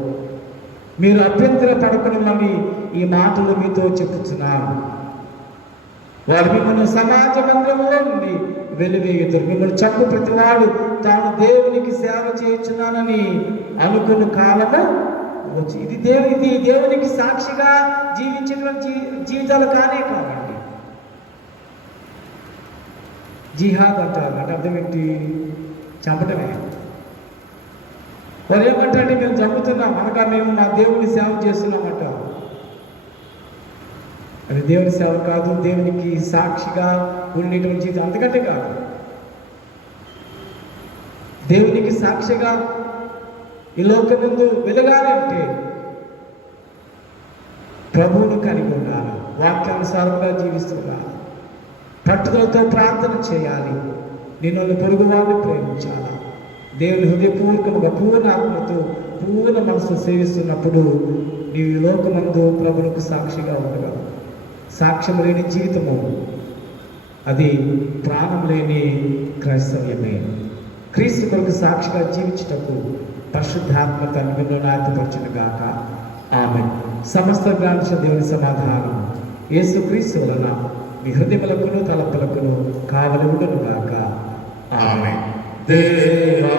మీరు అభ్యంతర పడకునమని ఈ మాటలు మీతో చెప్పుచున్నాను. వారు మిమ్మల్ని సమాజ మందిరంలో నుండి వెలివేయుదురు. మిమ్మల్ని చంపు ప్రతివాడు తాను దేవునికి సేవ చేయుచున్నానని అనుకున్న కాలము వచ్చి ఇది దేవునికి సాక్షిగా జీవించినటువంటి జీవితాలు కానే కావండి. జిహాద్ అంటారు, అంటే అర్థం ఏంటి? చంపటమే. వారు ఏమంటారంటే మేము చంపుతున్నాం అనగా మేము మా దేవుని సేవ చేస్తున్నామంట. అది దేవుని సేవ కాదు, దేవునికి సాక్షిగా ఉండేటువంటి జీవితం అంతకంటే కాదు. దేవునికి సాక్షిగా ఈ లోకం ముందు వెలగాలి అంటే ప్రభువును కలిగి ఉండాలి, వాక్యానుసారంగా జీవిస్తుండాలి, పట్టుదలతో ప్రార్థన చేయాలి, నిన్ను పొరుగు వారిని ప్రేమించాలి. దేవుని హృదయపూర్వకముగా పూర్ణ ఆత్మతో పూర్ణ మనసు సేవిస్తున్నప్పుడు నీవు ఈ లోకమందు ప్రభువుకు సాక్షిగా ఉండగలవు. సాక్ష్యం లేని జీవితము అది ప్రాణం లేని క్రైస్తవ్యమే. క్రీస్తు కొరకు సాక్షిగా జీవించుటకు పరిశుద్ధాత్మ తన మిమ్మల్ని ఆయుధపరచును గాక. ఆమేన్. సమస్త జ్ఞాన దేవుని సమాధానం యేసు క్రీస్తు వలన మీ హృదయములకును తలపులకును కావలి ఉండును గాక. ఆమేన్. దేవా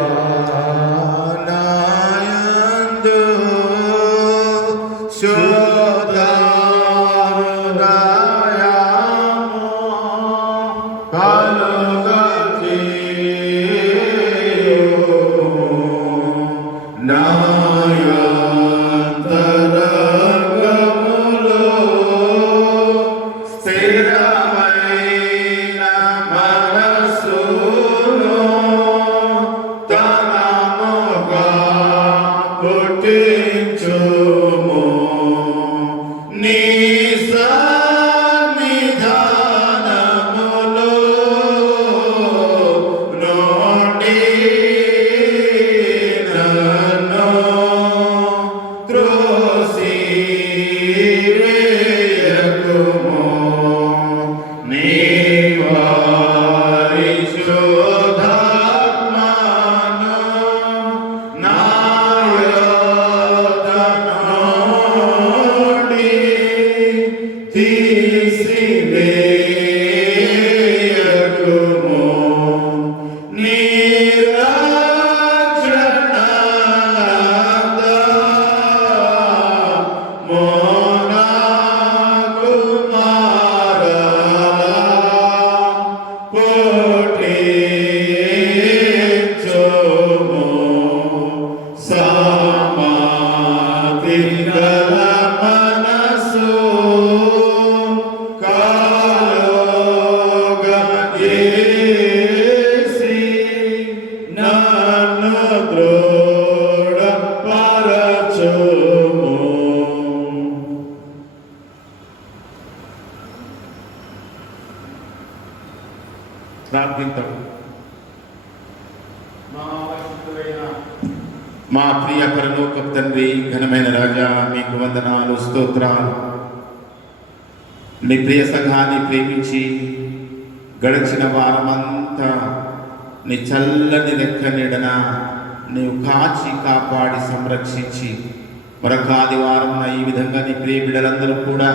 ప్రార్థిద్దాం. మా ప్రియ పరలోకపు తండ్రి, ఘనమైన రాజా, మీకు వందనాలు, స్తోత్రాలు. నీ ప్రియ సంఘాన్ని ప్రేమించి గడిచిన వారమంతా నీ చల్లని రెక్క నీడన నీవు కాచి కాపాడి సంరక్షించి మరొక ఆదివారం ఈ విధంగా నీ ప్రియ బిడ్డలందరూ కూడా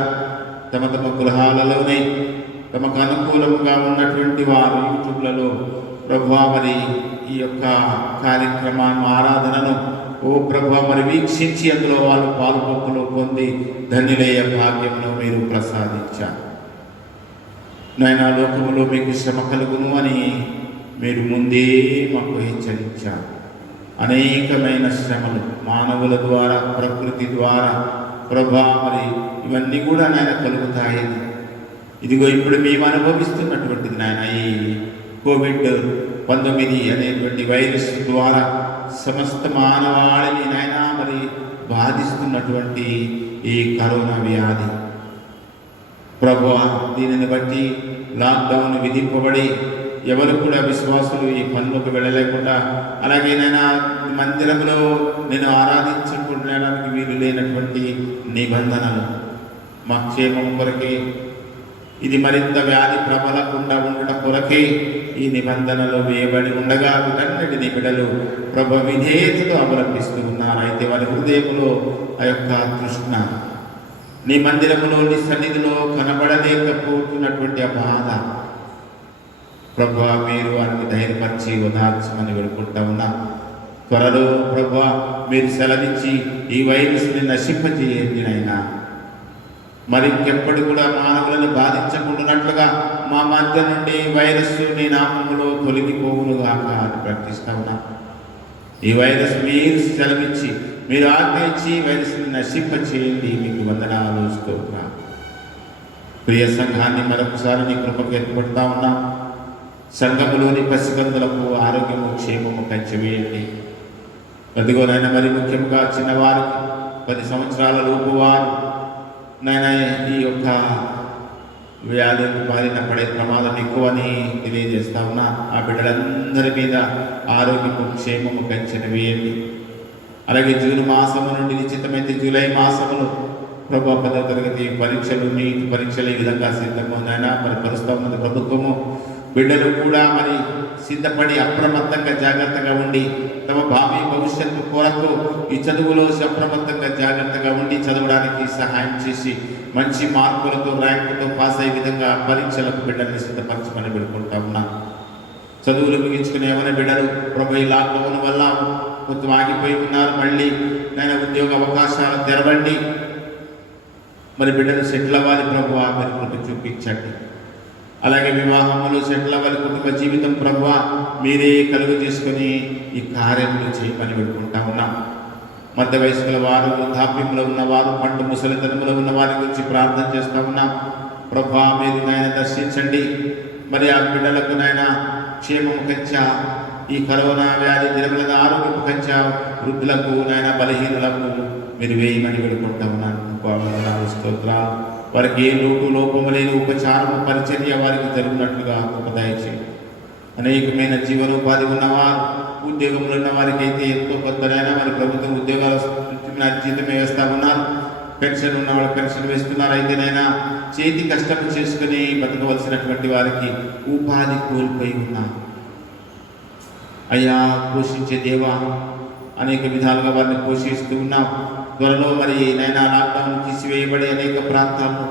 తమ తమ గృహాలలోనే తమకు అనుకూలంగా ఉన్నటువంటి వారు యూట్యూబ్లలో ప్రభువా మరి ఈ యొక్క కార్యక్రమాన్ని, ఆరాధనను ఓ ప్రభువా మరి వీక్షించి అందులో వాళ్ళు పాలుపొక్కులు పొంది ధన్యులయ్య భాగ్యమును మీరు ప్రసాదించారు. నాయన, లోకములో మీకు శ్రమ కలుగును అని మీరు ముందే మాకు హెచ్చరించారు. అనేకమైన శ్రమలు మానవుల ద్వారా, ప్రకృతి ద్వారా ప్రభా మరి ఇవన్నీ కూడా నాయన కలుగుతాయని, ఇదిగో ఇప్పుడు మేము అనుభవిస్తున్నటువంటిది నాయన ఈ COVID-19 అనేటువంటి వైరస్ ద్వారా సమస్త మానవాళిని నాయన మరి బాధిస్తున్నటువంటి ఈ కరోనా వ్యాధి ప్రభువా, దీనిని బట్టి లాక్డౌన్ విధింపబడి ఎవరు కూడా విశ్వాసులు ఈ పనులకు వెళ్ళలేకుండా, అలాగే నైనా మందిరంలో నేను ఆరాధించడానికి వీలు లేనటువంటి నిబంధనలు మా క్షేమం కొరకే, ఇది మరింత వ్యాధి ప్రబలకుండా ఉండడం కొరకే ఈ నిబంధనలు వేయబడి ఉండగా వీటన్నిటిని బిడ్డలు ప్రభు విధేయతతో అవలంబిస్తూ ఉన్నారు. అయితే వారి హృదయంలో ఆ యొక్క తృష్ణ, నీ మందిరంలో నీ సన్నిధిలో కనబడలేకపోతున్నటువంటి ఆ బాధ ప్రభు మీరు వారిని ధైర్యపరిచి ఓదార్చమని వేడుకుంటా ఉన్నా. త్వరలో ప్రభు మీరు సెలవిచ్చి ఈ వైరస్ని నశింపజేయండి అయినా, మరి ఇంకెప్పుడు కూడా మానవులను బాధించకుండానట్లుగా మా మధ్య నుండి వైరస్ నీ నామములో తొలగిపోవునుగాక అని ప్రకటిస్తా ఉన్నా. ఈ వైరస్ మీరు సెలవిచ్చి మీరు ఆజ్ఞయించి వైరస్ని నశింపచేయండి. మీకు వందనాలు, స్తోత్రాలు. ప్రియ సంఘాన్ని మరొకసారి నీ కృపకు ఎత్తుపడతా ఉన్నా. సంఘములోని పసికందులకు ఆరోగ్యము, క్షేమము పెంచవేయండి. అదిగో నాయన మరి ముఖ్యంగా చిన్నవారికి 10 సంవత్సరాల లోపు వారు నాయన ఈ యొక్క వ్యాధి బారిన పడే ప్రమాదం ఎక్కువని తెలియజేస్తా ఉన్నా. ఆ బిడ్డలందరి మీద ఆరోగ్యము, క్షేమము పెంచవేయండి. అలాగే జూన్ మాసము నుండి నిశ్చితమైతే జూలై మాసములో ప్రభు 10వ తరగతి పరీక్షలు, నీటి పరీక్షలు ఈ విధంగా సిద్ధము నాయన మరి పరుస్తూ ఉన్నది ప్రభుత్వము. బిడ్డలు కూడా మరి సిద్ధపడి అప్రమత్తంగా జాగ్రత్తగా ఉండి తమ భావి భవిష్యత్తు కొరకు ఈ చదువులో అప్రమత్తంగా జాగ్రత్తగా ఉండి చదవడానికి సహాయం చేసి మంచి మార్కులతో, ర్యాంకులతో పాస్ అయ్యే విధంగా పరీక్షలకు బిడ్డల్ని సిద్ధపరచమని పెడుకుంటా ఉన్నా. చదువులు ముగించుకునే ఏమైనా బిడ్డలు ప్రభు ఈ లాక్డౌన్ వల్ల కొంచెం ఆగిపోయి ఉన్నారు. మళ్ళీ నేను ఉద్యోగ అవకాశాలు తెరవండి. మరి బిడ్డలు సెటిల్ అవ్వాలి ప్రభు, మీరు కృప చూపించండి. అలాగే వివాహములు సెటిల్ అవ్వాలి, కుటుంబ జీవితం ప్రభు మీరే కలుగు చేసుకుని ఈ కార్యములు చేయమని పెట్టుకుంటా ఉన్నాం. మధ్య వయస్కుల వారు, వృద్ధాప్యంలో ఉన్నవారు, పండు ముసలితనంలో ఉన్న వారి గురించి ప్రార్థన చేస్తూ ఉన్నాం. ప్రభు మీరు నాయన దర్శించండి. మరి ఆ బిడ్డలకు నాయన క్షేమము కంచా, ఈ కరోనా వ్యాధి దినముల ఆరోగ్యము కంచా, వృద్ధులకు నాయన బలహీనులకు మీరు వేయమని పెట్టుకుంటా ఉన్నాను. స్తోత్రాలు. వారికి ఏ లోటు లోపము లేని ఉపచారము, పరిచర్య వారికి జరిగినట్లుగా దయచేయండి. అనేకమైన జీవనోపాధి ఉన్నవారు, ఉద్యోగంలో ఉన్న వారికి అయితే ఎంతో కొత్తనైనా మరి ప్రభుత్వం ఉద్యోగాల జీతమే వేస్తూ ఉన్నారు. పెన్షన్ ఉన్న వాళ్ళు పెన్షన్ వేస్తున్నారు. అయితేనైనా చేతి కష్టం చేసుకుని బతకవలసినటువంటి వారికి ఉపాధి కోల్పోయి ఉన్నారు. అయ్యా పోషించే దేవా, అనేక విధాలుగా వారిని పోషిస్తూ ఉన్నాం. త్వరలో మరి నైనా లాక్డౌన్ తీసివేయబడి అనేక ప్రాంతాల్లో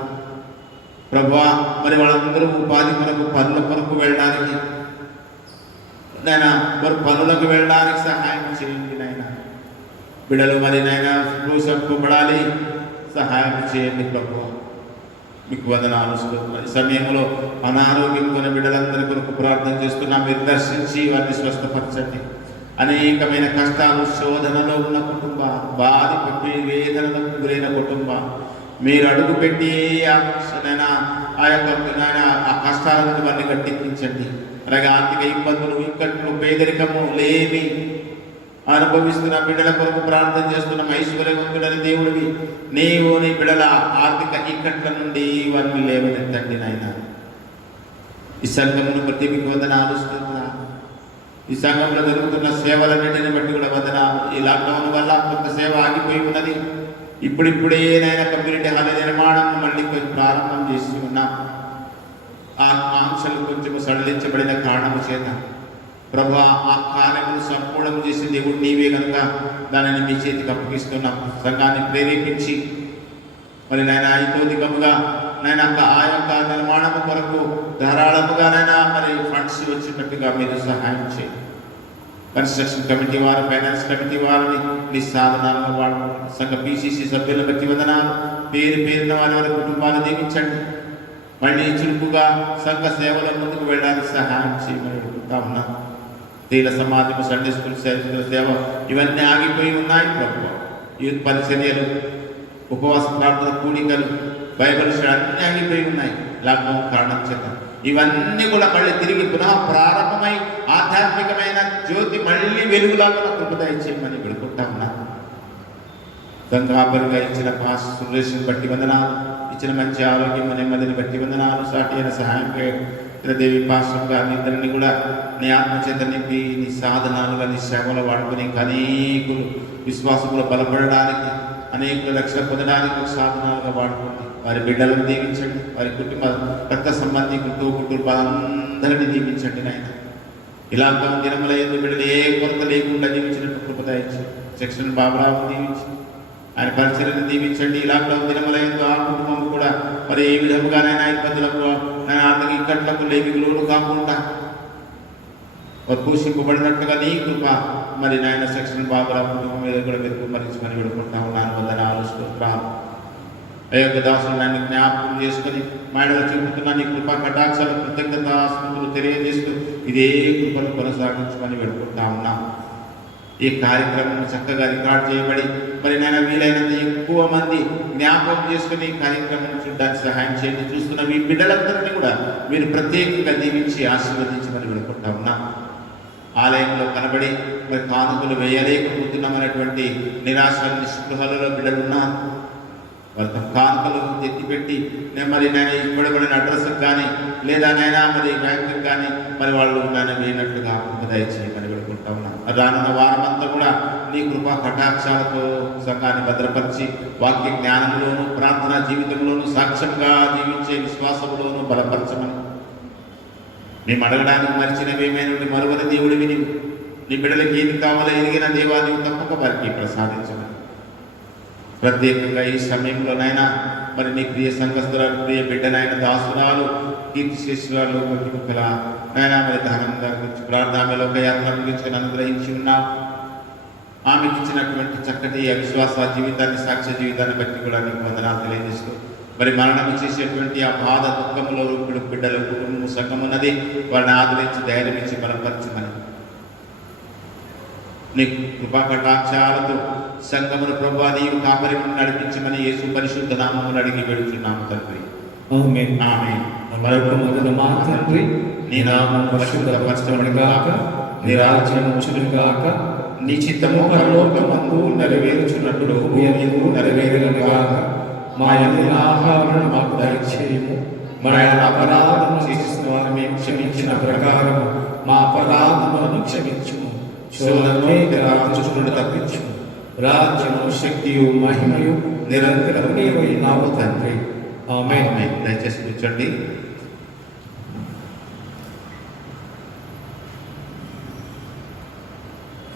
ప్రభువా మరి వాళ్ళందరూ ఉపాధి కొరకు, పనుల కొరకు వెళ్ళడానికి నైనా మరి పనులకు వెళ్ళడానికి సహాయం చేయండి నాయన. బిడ్డలు మరి నైనా పోషింపబడాలి, సహాయం చేయండి ప్రభువా. మీకు వందనాలు. ఈ సమయంలో అనారోగ్యంతో బిడ్డలందరి కొరకు ప్రార్థన చేస్తున్నా. మీరు దర్శించి వారిని స్వస్థపరచండి. అనేకమైన కష్టాలు, శోధనలో ఉన్న కుటుంబ, బాధపడి వేదనలకు గురైన కుటుంబ మీరు అడుగు పెట్టి ఆ యొక్క ఆ కష్టాల నుండి వారిని గట్టెక్కించండి. అలాగే ఆర్థిక ఇబ్బందులు, ఇక్కట్లు, పేదరికము లేవి అనుభవిస్తున్న బిడ్డల కొరకు ప్రార్థన చేస్తున్నాం. ఐశ్వర్యవంతుడని దేవుడివి నీవు నీ బిడ్డల ఆర్థిక ఇక్కట్ల నుండి వారిని లేవనెత్తండి నాయన. ఈ సంఘమును బట్టి మీకు వందనాలు స్తోత్రాలు. ఈ సంఘంలో జరుగుతున్న సేవలన్నింటిని బట్టి కూడా వందనాలు. ఈ లాక్డౌన్ వల్ల కొంత సేవ ఆగిపోయి ఉన్నది. ఇప్పుడిప్పుడే నైనా కమ్యూనిటీ హాల్ నిర్మాణం మళ్ళీ కొంచెం ప్రారంభం చేసి ఉన్నాం. ఆ ఆంక్షలు కొంచెం సడలించబడిన కారణము చేత ప్రభు ఆ కార్యమును సంపూర్ణం చేసి దేవుడు నీవే కనుక దానిని మీ చేతికి అప్పగిస్తున్నాం. సంఘాన్ని ప్రేరేపించి మరి నాయన ఇతోధికముగా నాయన ఆ యొక్క నిర్మాణము కొరకు ధారాళముగా నైనా మరి ఫండ్స్ వచ్చేటట్టుగా మీరు సహాయం చేయండి. కన్స్ట్రక్షన్ కమిటీ వారు, ఫైనాన్స్ కమిటీ వారిని మీ సాధనాలను వాడు సంఘ పిసిసి సభ్యులను బట్టి వందనాలు. పేరు పేరున వారి కుటుంబాలు దీవించండి. మళ్ళీ చురుకుగా సంఘ సేవల ముందుకు వెళ్ళడానికి సహాయం చేయమని అడుగుతా ఉన్నాం. తేల సమాజము, సండే స్కూల్ సేవ ఇవన్నీ ఆగిపోయి ఉన్నాయి ప్రభు. యూత్ పరిచర్యలు, ఉపవాస ప్రార్థన కూడికలు, బైబిల్ అన్నీ ఆగిపోయి ఉన్నాయి లాక్డౌన్ కారణం చేత. ఇవన్నీ కూడా మళ్ళీ తిరిగి పునః ప్రారంభమై ఆధ్యాత్మికమైన జ్యోతి మళ్ళీ వెలుగులాగా కృప దయచేయమని వేడుకుంటా ఉన్నాను. గంగాపరిగా ఇచ్చిన పాస్ సురేష్ని బట్టి వందనాలు. ఇచ్చిన మంచి ఆరోగ్యం నెమ్మదిని బట్టి వందనాలు. సాటి అయిన సహాయం దేవి పాస్టర్ గారిని ఇద్దరిని కూడా నీ ఆత్మచేత నింపి నీ సాధనాలుగా నీ సేవలు వాడుకొని అనేకులు విశ్వాసములు బలపడడానికి, అనేకులు రక్షణ పొందడానికి ఒక సాధనాలుగా వాడుకోండి. వారి బిడ్డలను దీవించండి. వారి కుటుంబ రక్త సంబంధికులతో కుటుంబాలందరినీ దీవించండి నాయన. ఇలాంటి దినముల ఎందు బిడ్డలు ఏ కొరత లేకుండా జీవించినట్టు కృప దయచేయండి. సెక్షన్ బాబురావును దీవించి ఆయన పరిచర్యను దీవించండి. ఇలాంటి దినముల ఎందు ఆ కుటుంబం కూడా మరి ఏ విధముగానైనా ఇబ్బందులకు, ఆర్థిక ఇక్కట్లకు లేమికి లోను కాకుండా పోషింపబడినట్టుగా నీ కృప మరి నాయన సెక్షన్ బాబురావు కుటుంబం మీద కూడా మీరు కుమ్మరించమని వేడుకుంటా ఉన్నాను. వందనాలు స్తోత్రాలు. అయోగ్య దాసులు నన్ను జ్ఞాపకం చేసుకుని మేడలు చూపుతున్న నీ కృపా కటాక్షాలు కృతజ్ఞతాస్మృతులు తెలియజేస్తూ ఇదే కృపను కొనసాగించమని వేడుకుంటా ఉన్నా. ఈ కార్యక్రమం చక్కగా రికార్డ్ చేయబడి మరి నేను వీలైనంత ఎక్కువ మంది జ్ఞాపకం చేసుకుని ఈ కార్యక్రమం చూడడానికి సహాయం చేయండి. చూస్తున్న మీ బిడ్డలందరినీ కూడా మీరు ప్రత్యేకంగా దీవించి ఆశీర్వదించమని వేడుకుంటా ఉన్నా. ఆలయంలో కనబడి మరి కానుకలు వేయలేకపోతున్నామనేటువంటి నిరాశ నిస్పృహలలో బిడ్డలు ఉన్నారు. వారి కానుకలు ఎత్తిపెట్టి మరి నేను ఇవ్వబడిన అడ్రస్కి కానీ లేదా నైనా మరి బ్యాంకుకి కానీ మరి వాళ్ళు నేను వేయనట్లుగా దయచేయమని వేడుకుంటా ఉన్నాను. రానున్న వారం అంతా కూడా నీ కృపా కటాక్షాలతో సంఘాన్ని భద్రపరిచి వాక్య జ్ఞానంలోను, ప్రార్థనా జీవితంలోను, సాక్ష్యంగా జీవించే విశ్వాసంలోను బలపరచమని మేము అడగడానికి మరిచినవి ఏమైనా మరువని దేవుడివి నీవు. నీ బిడ్డలకి ఏది కావాలో ఎదిగిన దేవాన్ని తప్పక వారికి ప్రసాదించమని ప్రత్యేకంగా ఈ సమయంలోనైనా మరి నీ ప్రియ సంఘస్థుల ప్రియ బిడ్డనైన దాసురాలు కీర్తిశేషురాలు ముఖ్యముఖల నైనా మరి దహనం గారి గురించి ప్రార్థన లోకయాత్ర ముగించుకొని అనుగ్రహించి ఉన్నావు. ఆమెకి ఇచ్చినటువంటి చక్కటి అవిశ్వాస జీవితాన్ని, సాక్ష్య జీవితాన్ని బట్టి కూడా నీకు వందనాలు తెలియజేస్తూ మరి మరణం చేసేటువంటి ఆ బాధ దుఃఖంలో ఇప్పుడు బిడ్డలు కుటుంబం సంఘం ఉన్నది. వారిని ఆదరించి ధైర్యం ఇచ్చి బలపరచమని నీ కృపా కటాక్షాలతో సంఘమును ప్రభువా నీవు కాపరి నడిపించమని యేసు పరిశుద్ధ నామమును అడిగి వేడుచున్నాము తండ్రి. ఆమేన్. ఆమేన్. మరొక మొదలు మా తండ్రి, నీ నామం పరిశుద్ధపరచబడును గాక, నీ రాజ్యం వచ్చును గాక, నీ చిత్తము పరలోకమందు నెరవేరుచున్నట్లు భూమియందు నెరవేరును గాక. మా యందు ఆహారమును మాకు దయచేయము. మన అపరాధములు చేసిన వారు మేము క్షమించిన ప్రకారం మా అపరాధములను క్షమించుము. శోధనలోకి రాజును తప్పించుము. రాజ్యము, శక్తియు, మహిమయు నిరంతరం నీవై ఉన్నావు తండ్రి. ఆమేన్. దయచేసి కూర్చోండి.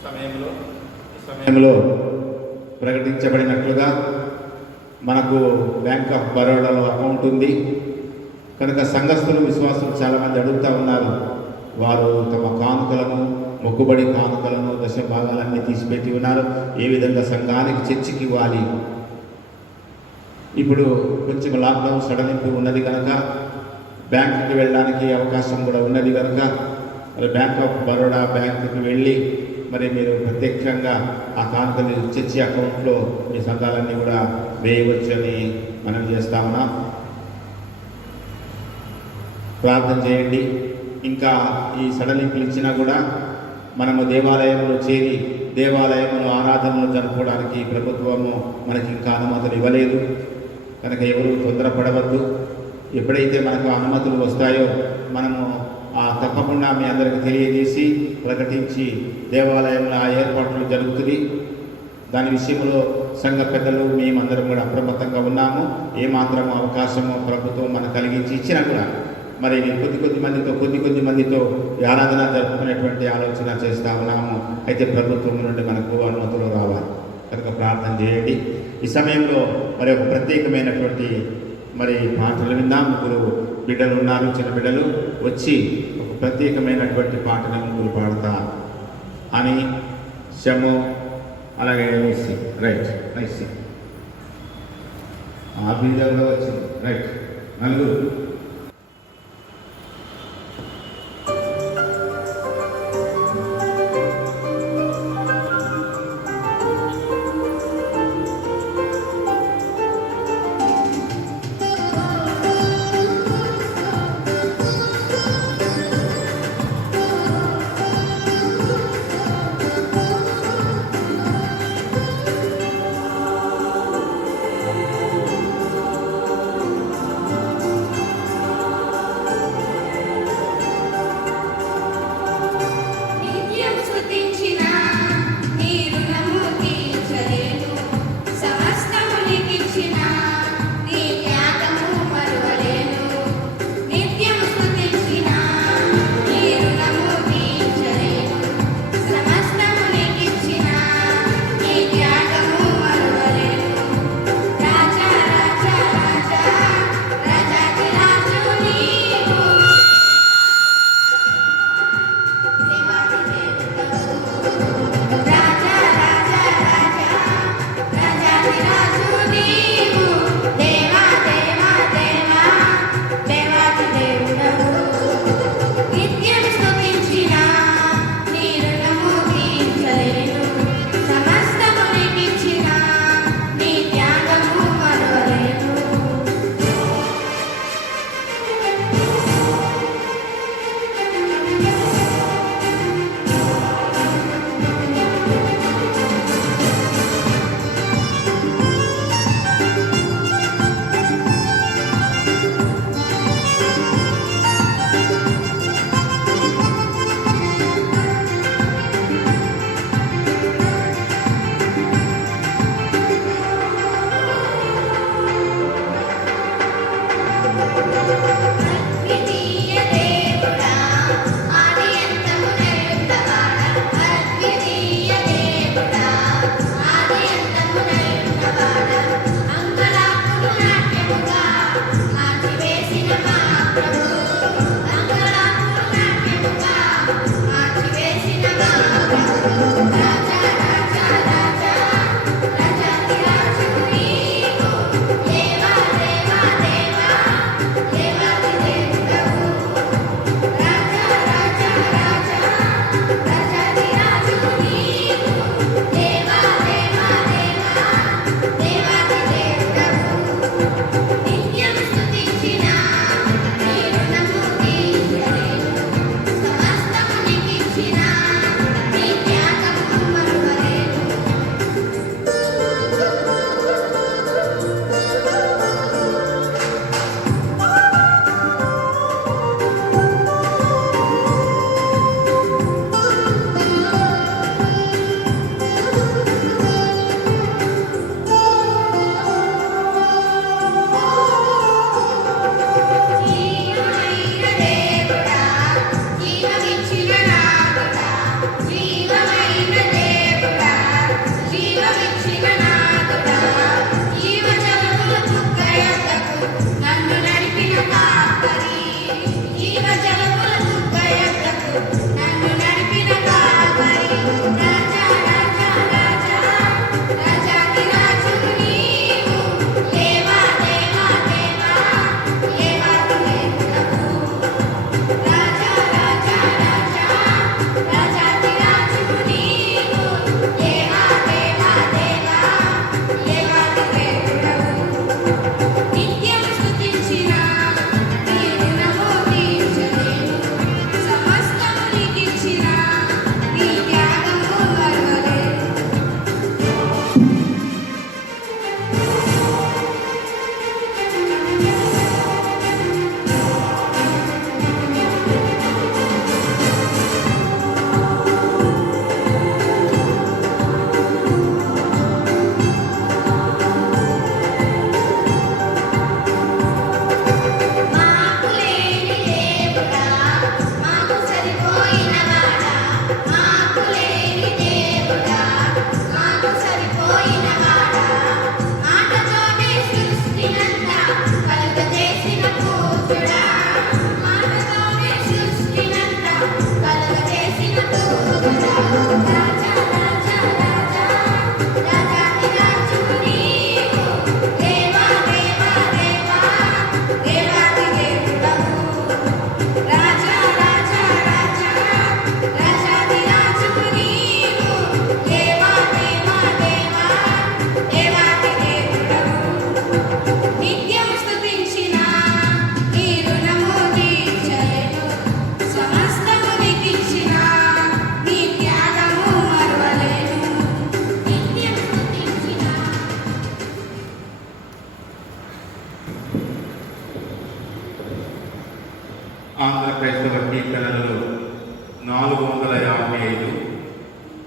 సమయంలో ప్రకటించబడినట్లుగా మనకు బ్యాంక్ ఆఫ్ బరోడాలో అకౌంట్ ఉంది కనుక సంఘస్థులు, విశ్వాసులు చాలామంది అడుగుతూ ఉన్నారు. వారు తమ కానుకలను, మొక్కుబడి కానుకలను, దశ భాగాలన్నీ తీసిపెట్టి ఉన్నారు. ఏ విధంగా సంఘానికి చర్చికి ఇవ్వాలి. ఇప్పుడు కొంచెం లాక్డౌన్ సడలింపు ఉన్నది కనుక బ్యాంకుకి వెళ్ళడానికి అవకాశం కూడా ఉన్నది కనుక మరి బ్యాంక్ ఆఫ్ బరోడా బ్యాంకుకి వెళ్ళి మరి మీరు ప్రత్యక్షంగా ఆ కానుకలు చర్చి అకౌంట్లో మీ సంఘాలన్నీ కూడా వేయవచ్చు అని మనం చేస్తా ఉన్నాం. ప్రార్థన చేయండి. ఇంకా ఈ సడలింపులు ఇచ్చినా కూడా మనము దేవాలయంలో చేరి దేవాలయంలో ఆరాధనలు జరుపుకోవడానికి ప్రభుత్వము మనకి ఇంకా అనుమతులు ఇవ్వలేదు కనుక ఎవరు తొందరపడవద్దు. ఎప్పుడైతే మనకు అనుమతులు వస్తాయో మనము తప్పకుండా మీ అందరికీ తెలియజేసి ప్రకటించి దేవాలయంలో ఆ ఏర్పాట్లు జరుగుతుంది. దాని విషయంలో సంఘ పెద్దలు మేమందరం కూడా అప్రమత్తంగా ఉన్నాము. ఏమాత్రం అవకాశము ప్రభుత్వం మనకు కలిగించి ఇచ్చినా కూడా మరి కొద్ది మందితో ఈ ఆరాధన జరుపుకునేటువంటి ఆలోచన చేస్తూ ఉన్నాము. అయితే ప్రభుత్వం నుండి మనకు అనుమతులు రావాలి కనుక ప్రార్థన చేయండి. ఈ సమయంలో మరి ఒక ప్రత్యేకమైనటువంటి పాటలు విందాం. ముగ్గురు బిడ్డలు ఉన్నారు, చిన్న బిడ్డలు వచ్చి ఒక ప్రత్యేకమైనటువంటి పాటని ముగ్గురు పాడతా అని శము అలాగే రైట్ నైస్ ఆ బిడ్డలో వచ్చింది రైట్ నలుగురు.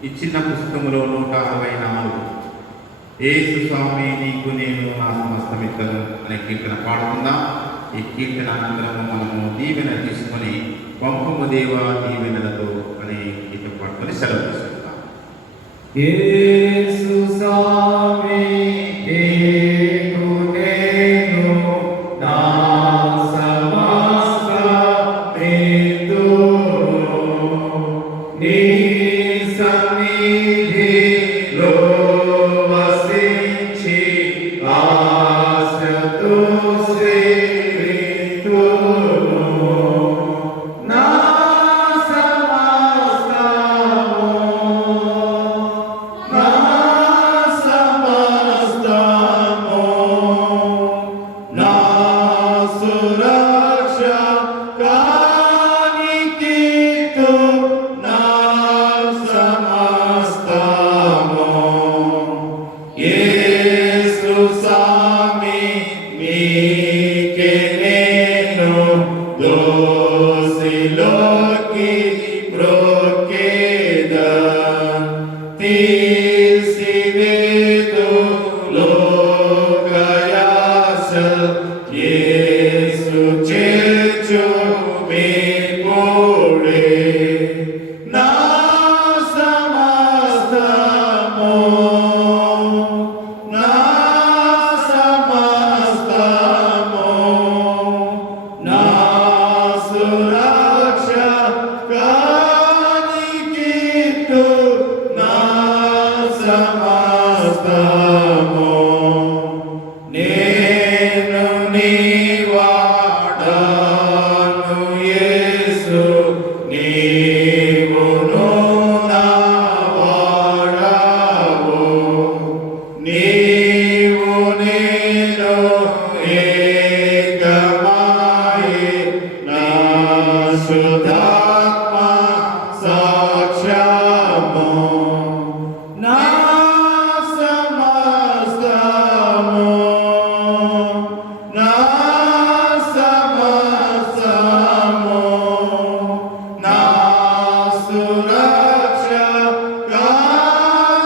ఈ చిన్న పుస్తకంలో 164 యేసు స్వామి నీకు నేను నా సమస్తమిత్తను అనే కీర్తన పాడుకుందాం. ఈ కీర్తన అనంతరము మనము దీవెన తీసుకొని పంపము దేవా దీవెనలతో అనే గీతం పాడుకొని సెలవు తీసుకుందాం. యేసు స్వామి నీకు నేను నా సమస్తమిత్తును, నీ సన్నిధిలో వసించి ఆశతో సేవింతును. నా సమస్తము, నా సమస్తము, నా సురక్ష కానికితు నా సమస్తము. యేసు స్వామి నీకే నేను దోసిలోకి బ్రోకేదన్, తీసివేదు లోకయాస యేసు చేర్చు మీకుడే. నా సమస్తము, నా సమస్తము, నా సురక్ష కానికితు నా సమస్తము. నేను నీ వాడను యేసు, నీవును నా వాడవు. నీవు నేను ఏకమాయే నా శుద్ధాత్మ సాక్ష్యము. నా సమస్తము, నా సమస్తము, నా సురక్ష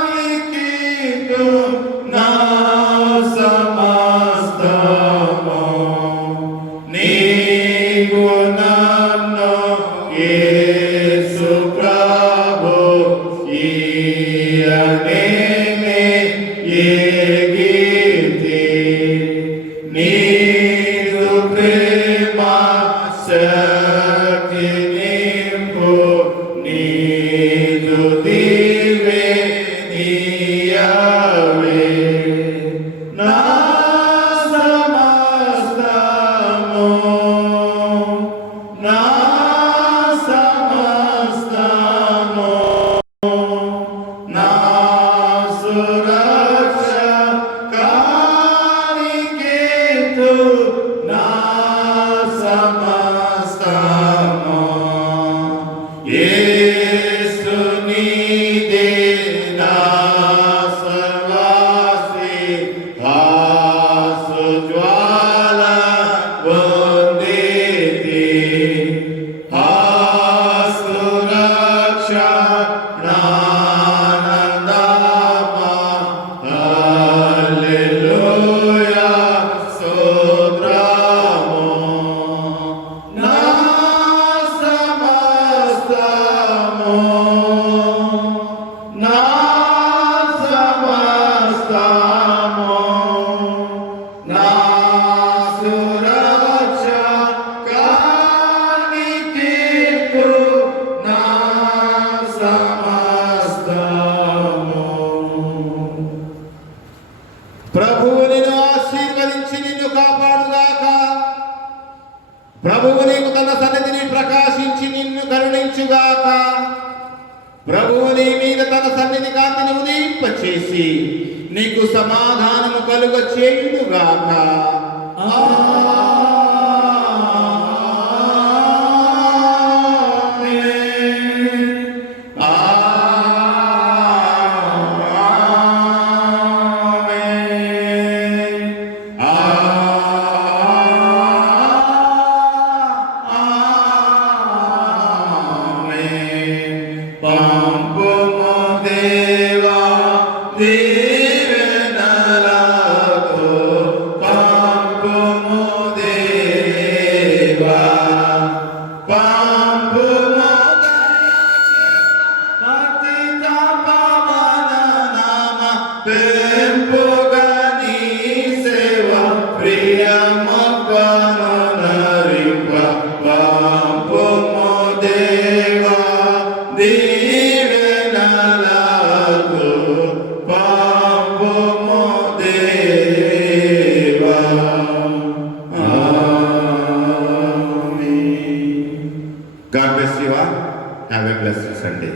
కానికితు నా సమస్తము. నీవు నన్ను యేసు ప్రభు ఈయనేనే ఏగితి, నీదు ప్రేమ శక్తి నింపు, నీదు దివ్వె నీయవే. నా సమస్తము, నా సమస్తము, నా సురక్ష కానికితు నా సమస్తము. యేసు నీదే నా సర్వస్వి, ఆసుజ్వాల వందితి, ఆసురక్ష ప్రాణానందమ, హల్లెలూయా స్తోత్రము. నా సమస్తము, నా సమస్తము, నా సురక్ష కానికితు నా సమస్తము. ప్రభువు నిన్ను ఆశీర్వదించి నిన్ను కాపాడుగాక. ప్రభువు నీకు తన సన్నిధిని ప్రకాశించి నిన్ను కరుణించుగాక. ప్రభువు నీ మీద తన సన్నిధి కాంతిని ఉదయింపచేసి నీకు సమాధానము కలుగ చేయునుగాక. ఆమేన్. ఆమేన్. పంపుము వెంపుగా నీ సేవ ప్రియమొక్కను నరింప పంపుము దేవా దీవెనలకు పంపుము దేవా. ఆమేన్. God bless you all. Have a blessed Sunday.